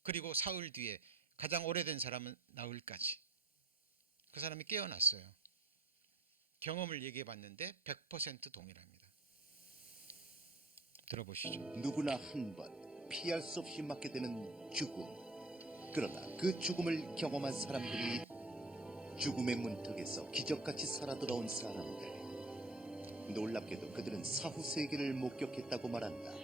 그리고 사흘 뒤에 가장 오래된 사람은 나흘까지 그 사람이 깨어났어요. 경험을 얘기해 봤는데 100% 동일합니다. 들어보시죠. 누구나 한 번 피할 수 없이 맞게 되는 죽음. 그러나 그 죽음을 경험한 사람들이 죽음의 문턱에서 기적같이 살아 돌아온 사람들. 놀랍게도 그들은 사후 세계를 목격했다고 말한다.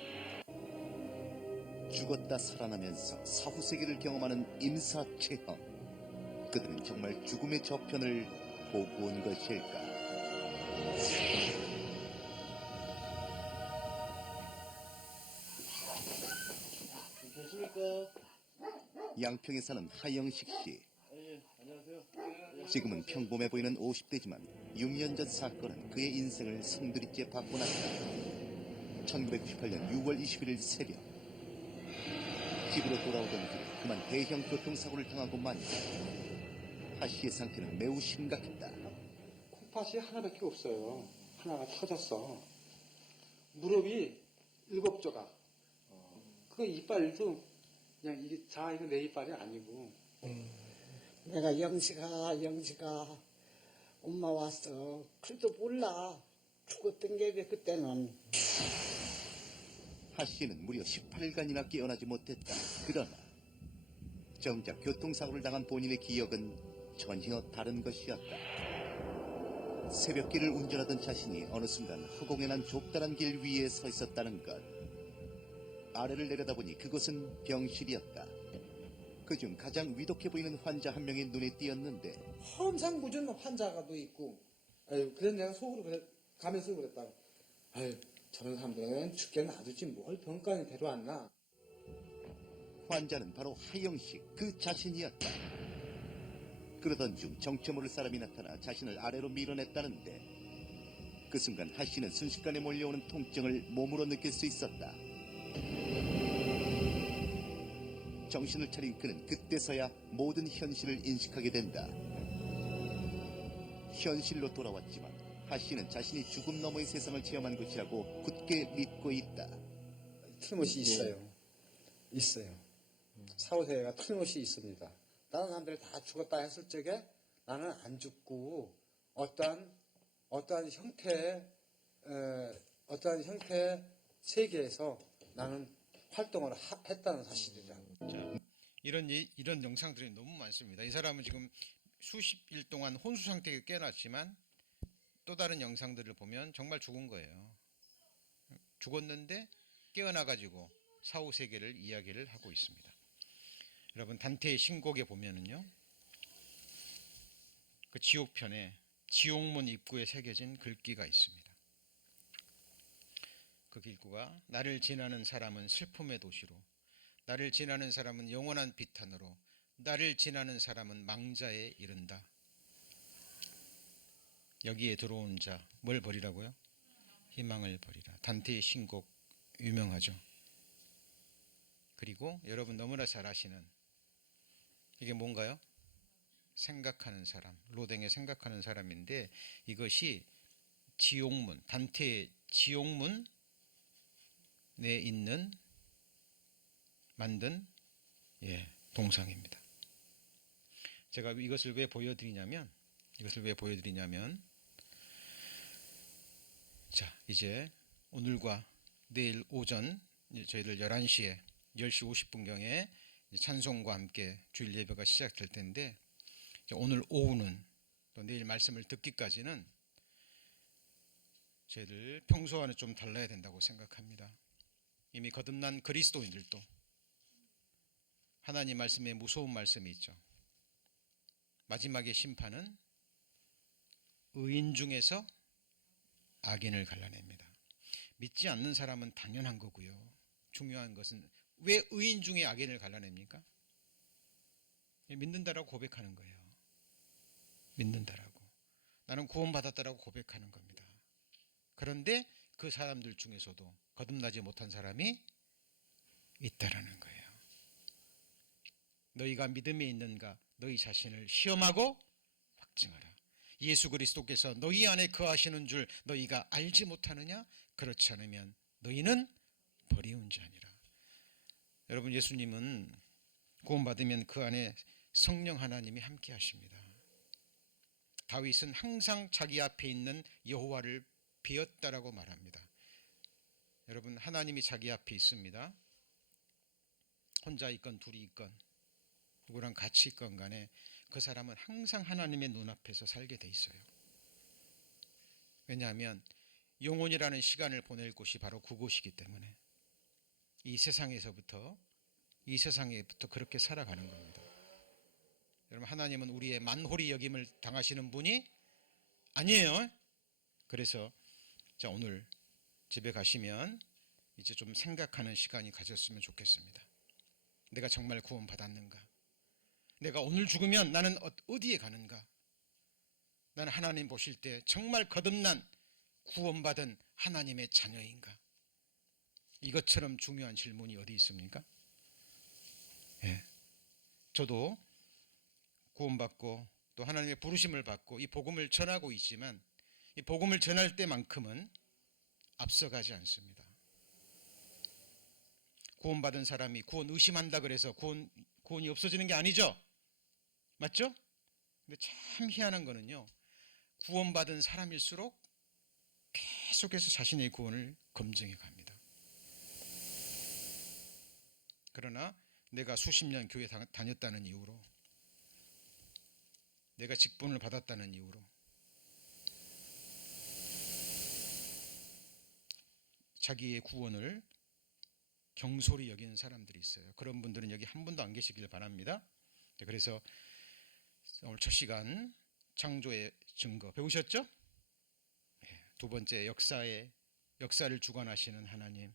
죽었다 살아나면서 사후 세계를 경험하는 임사 체험. 그들은 정말 죽음의 저편을 보고 온 것일까? 양평에 사는 하영식 씨. 지금은 평범해 보이는 50대지만 6년 전 사건은 그의 인생을 송두리째 바꿔놨다. 1998년 6월 21일 새벽, 집으로 돌아오던 길 그만 대형 교통사고를 당하고 만다. 하 씨의 상태는 매우 심각했다. 콩팥이 하나밖에 없어요. 하나가 터졌어. 무릎이 7조각. 그 이빨도 그냥 이게 이거 내 이빨이 아니고. 내가 영식아 엄마 왔어. 그래도 몰라. 죽었던 게 그때는. 하 씨는 무려 18일간이나 깨어나지 못했다. 그러나 정작 교통사고를 당한 본인의 기억은 전혀 다른 것이었다. 새벽길을 운전하던 자신이 어느 순간 허공에 난 좁다란 길 위에 서 있었다는 것. 아래를 내려다보니 그곳은 병실이었다. 그중 가장 위독해 보이는 환자 한 명이 눈에 띄었는데 항상 무슨 환자가 또 있고. 아유, 그래서 내가 속으로 가면서 그랬다. 아유, 저런 사람들은 죽게 놔두지 뭘 병까지 데려왔나. 환자는 바로 하영식 그 자신이었다. 그러던 중 정체 모를 사람이 나타나 자신을 아래로 밀어냈다는데 그 순간 하 씨는 순식간에 몰려오는 통증을 몸으로 느낄 수 있었다. 정신을 차린 그는 그때서야 모든 현실을 인식하게 된다. 현실로 돌아왔지만 하 씨는 자신이 죽음 너머의 세상을 체험한 것이라고 굳게 믿고 있다. 틀림없이 있어요. 있어요. 사후세계가 틀림없이 있습니다. 다른 사람들이 다 죽었다 했을 적에 나는 안 죽고 어떠한 형태의 세계에서 나는 활동을 했다는 사실이다. 자, 이런 영상들이 너무 많습니다. 이 사람은 지금 수십 일 동안 혼수 상태에 깨어났지만 또 다른 영상들을 보면 정말 죽은 거예요. 죽었는데 깨어나가지고 사후 세계를 이야기를 하고 있습니다. 여러분 단테의 신곡에 보면은요, 그 지옥편에 지옥문 입구에 새겨진 글귀가 있습니다. 그 글귀가 나를 지나는 사람은 슬픔의 도시로, 나를 지나는 사람은 영원한 비탄으로, 나를 지나는 사람은 망자에 이른다. 여기에 들어온 자 뭘 버리라고요? 희망을 버리라. 단테의 신곡 유명하죠. 그리고 여러분 너무나 잘 아시는 이게 뭔가요? 생각하는 사람, 로댕의 생각하는 사람인데 이것이 지옥문, 단테의 지옥문에 있는 만든 동상입니다. 제가 이것을 왜 보여드리냐면 자, 이제 오늘과 내일 오전 저희들 11시에 10시 50분경에 찬송과 함께 주일 예배가 시작될 텐데 오늘 오후는 또 내일 말씀을 듣기까지는 저희들 평소와는 좀 달라야 된다고 생각합니다. 이미 거듭난 그리스도인들도 하나님 말씀에 무서운 말씀이 있죠. 마지막의 심판은 의인 중에서 악인을 갈라냅니다. 믿지 않는 사람은 당연한 거고요. 중요한 것은 왜 의인 중에 악인을 갈라냅니까? 믿는다라고 고백하는 거예요. 믿는다라고. 나는 구원받았다라고 고백하는 겁니다. 그런데 그 사람들 중에서도 거듭나지 못한 사람이 있다라는 거예요. 너희가 믿음에 있는가? 너희 자신을 시험하고 확증하라. 예수 그리스도께서 너희 안에 거하시는 줄 너희가 알지 못하느냐? 그렇지 않으면 너희는 버리운 자니라. 여러분, 예수님은 구원받으면 그 안에 성령 하나님이 함께 하십니다. 다윗은 항상 자기 앞에 있는 여호와를 비었다라고 말합니다. 여러분, 하나님이 자기 앞에 있습니다. 혼자 있건 둘이 있건 누구랑 같이 있건 간에 그 사람은 항상 하나님의 눈앞에서 살게 돼 있어요. 왜냐하면 영혼이라는 시간을 보낼 곳이 바로 그곳이기 때문에 이 세상에부터 그렇게 살아가는 겁니다. 여러분, 하나님은 우리의 만홀히 여김을 당하시는 분이 아니에요. 그래서 자, 오늘 집에 가시면 이제 좀 생각하는 시간이 가졌으면 좋겠습니다. 내가 정말 구원받았는가? 내가 오늘 죽으면 나는 어디에 가는가? 나는 하나님 보실 때 정말 거듭난 구원받은 하나님의 자녀인가? 이것처럼 중요한 질문이 어디 있습니까? 예. 저도 구원받고 또 하나님의 부르심을 받고 이 복음을 전하고 있지만 이 복음을 전할 때만큼은 앞서가지 않습니다. 구원받은 사람이 구원 의심한다 그래서 구원이 없어지는 게 아니죠. 맞죠? 근데 참 희한한 거는요, 구원받은 사람일수록 계속해서 자신의 구원을 검증해 갑니다. 그러나 내가 수십 년 교회 다녔다는 이유로, 내가 직분을 받았다는 이유로 자기의 구원을 경솔히 여기는 사람들이 있어요. 그런 분들은 여기 한 분도 안 계시길 바랍니다. 그래서 오늘 첫 시간 창조의 증거 배우셨죠? 두 번째 역사를 주관하시는 하나님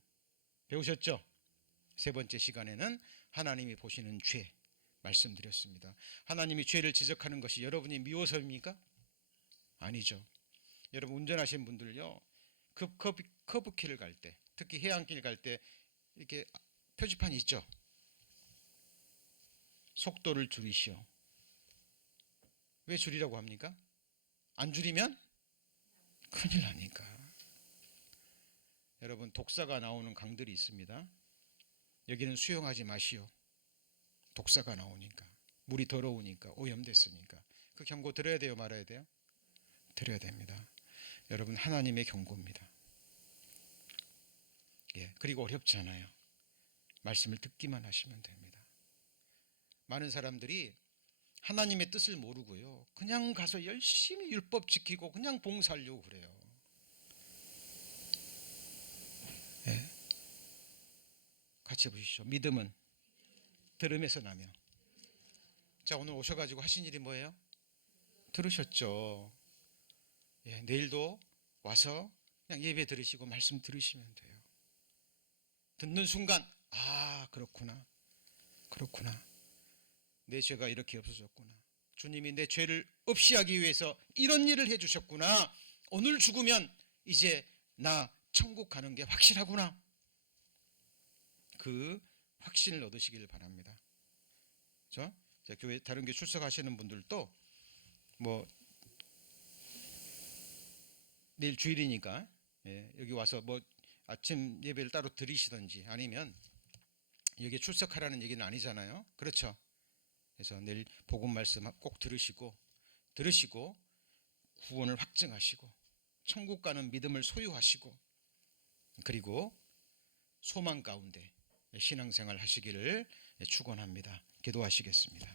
배우셨죠? 세 번째 시간에는 하나님이 보시는 죄 말씀드렸습니다. 하나님이 죄를 지적하는 것이 여러분이 미워서입니까? 아니죠. 여러분 운전하시는 분들요, 커브길을 갈 때, 특히 해안길 갈 때 이렇게 표지판이 있죠. 속도를 줄이시오. 왜 줄이라고 합니까? 안 줄이면 큰일 나니까. 여러분 독사가 나오는 강들이 있습니다. 여기는 수영하지 마시오. 독사가 나오니까, 물이 더러우니까, 오염됐으니까. 그 경고 들어야 돼요, 말아야 돼요? 들어야 됩니다. 여러분 하나님의 경고입니다. 그리고 어렵지 않아요. 말씀을 듣기만 하시면 됩니다. 많은 사람들이 하나님의 뜻을 모르고요, 그냥 가서 열심히 율법 지키고 그냥 봉사하려고 그래요. 같이 보시죠. 믿음은 들음에서 나며. 자, 오늘 오셔가지고 하신 일이 뭐예요? 들으셨죠? 내일도 와서 그냥 예배 들으시고 말씀 들으시면 돼요. 듣는 순간, 아, 그렇구나. 내 죄가 이렇게 없어졌구나. 주님이 내 죄를 없이 하기 위해서 이런 일을 해주셨구나. 오늘 죽으면 이제 나 천국 가는 게 확실하구나. 그 확신을 얻으시기를 바랍니다. 그렇죠? 교회 다른 교회 출석하시는 분들도 뭐 내일 주일이니까 여기 와서 뭐 아침 예배를 따로 드리시든지, 아니면 여기 출석하라는 얘기는 아니잖아요. 그렇죠? 그래서 내일 복음 말씀 꼭 들으시고 구원을 확증하시고 천국 가는 믿음을 소유하시고, 그리고 소망 가운데 신앙생활 하시기를 축원합니다. 기도하시겠습니다.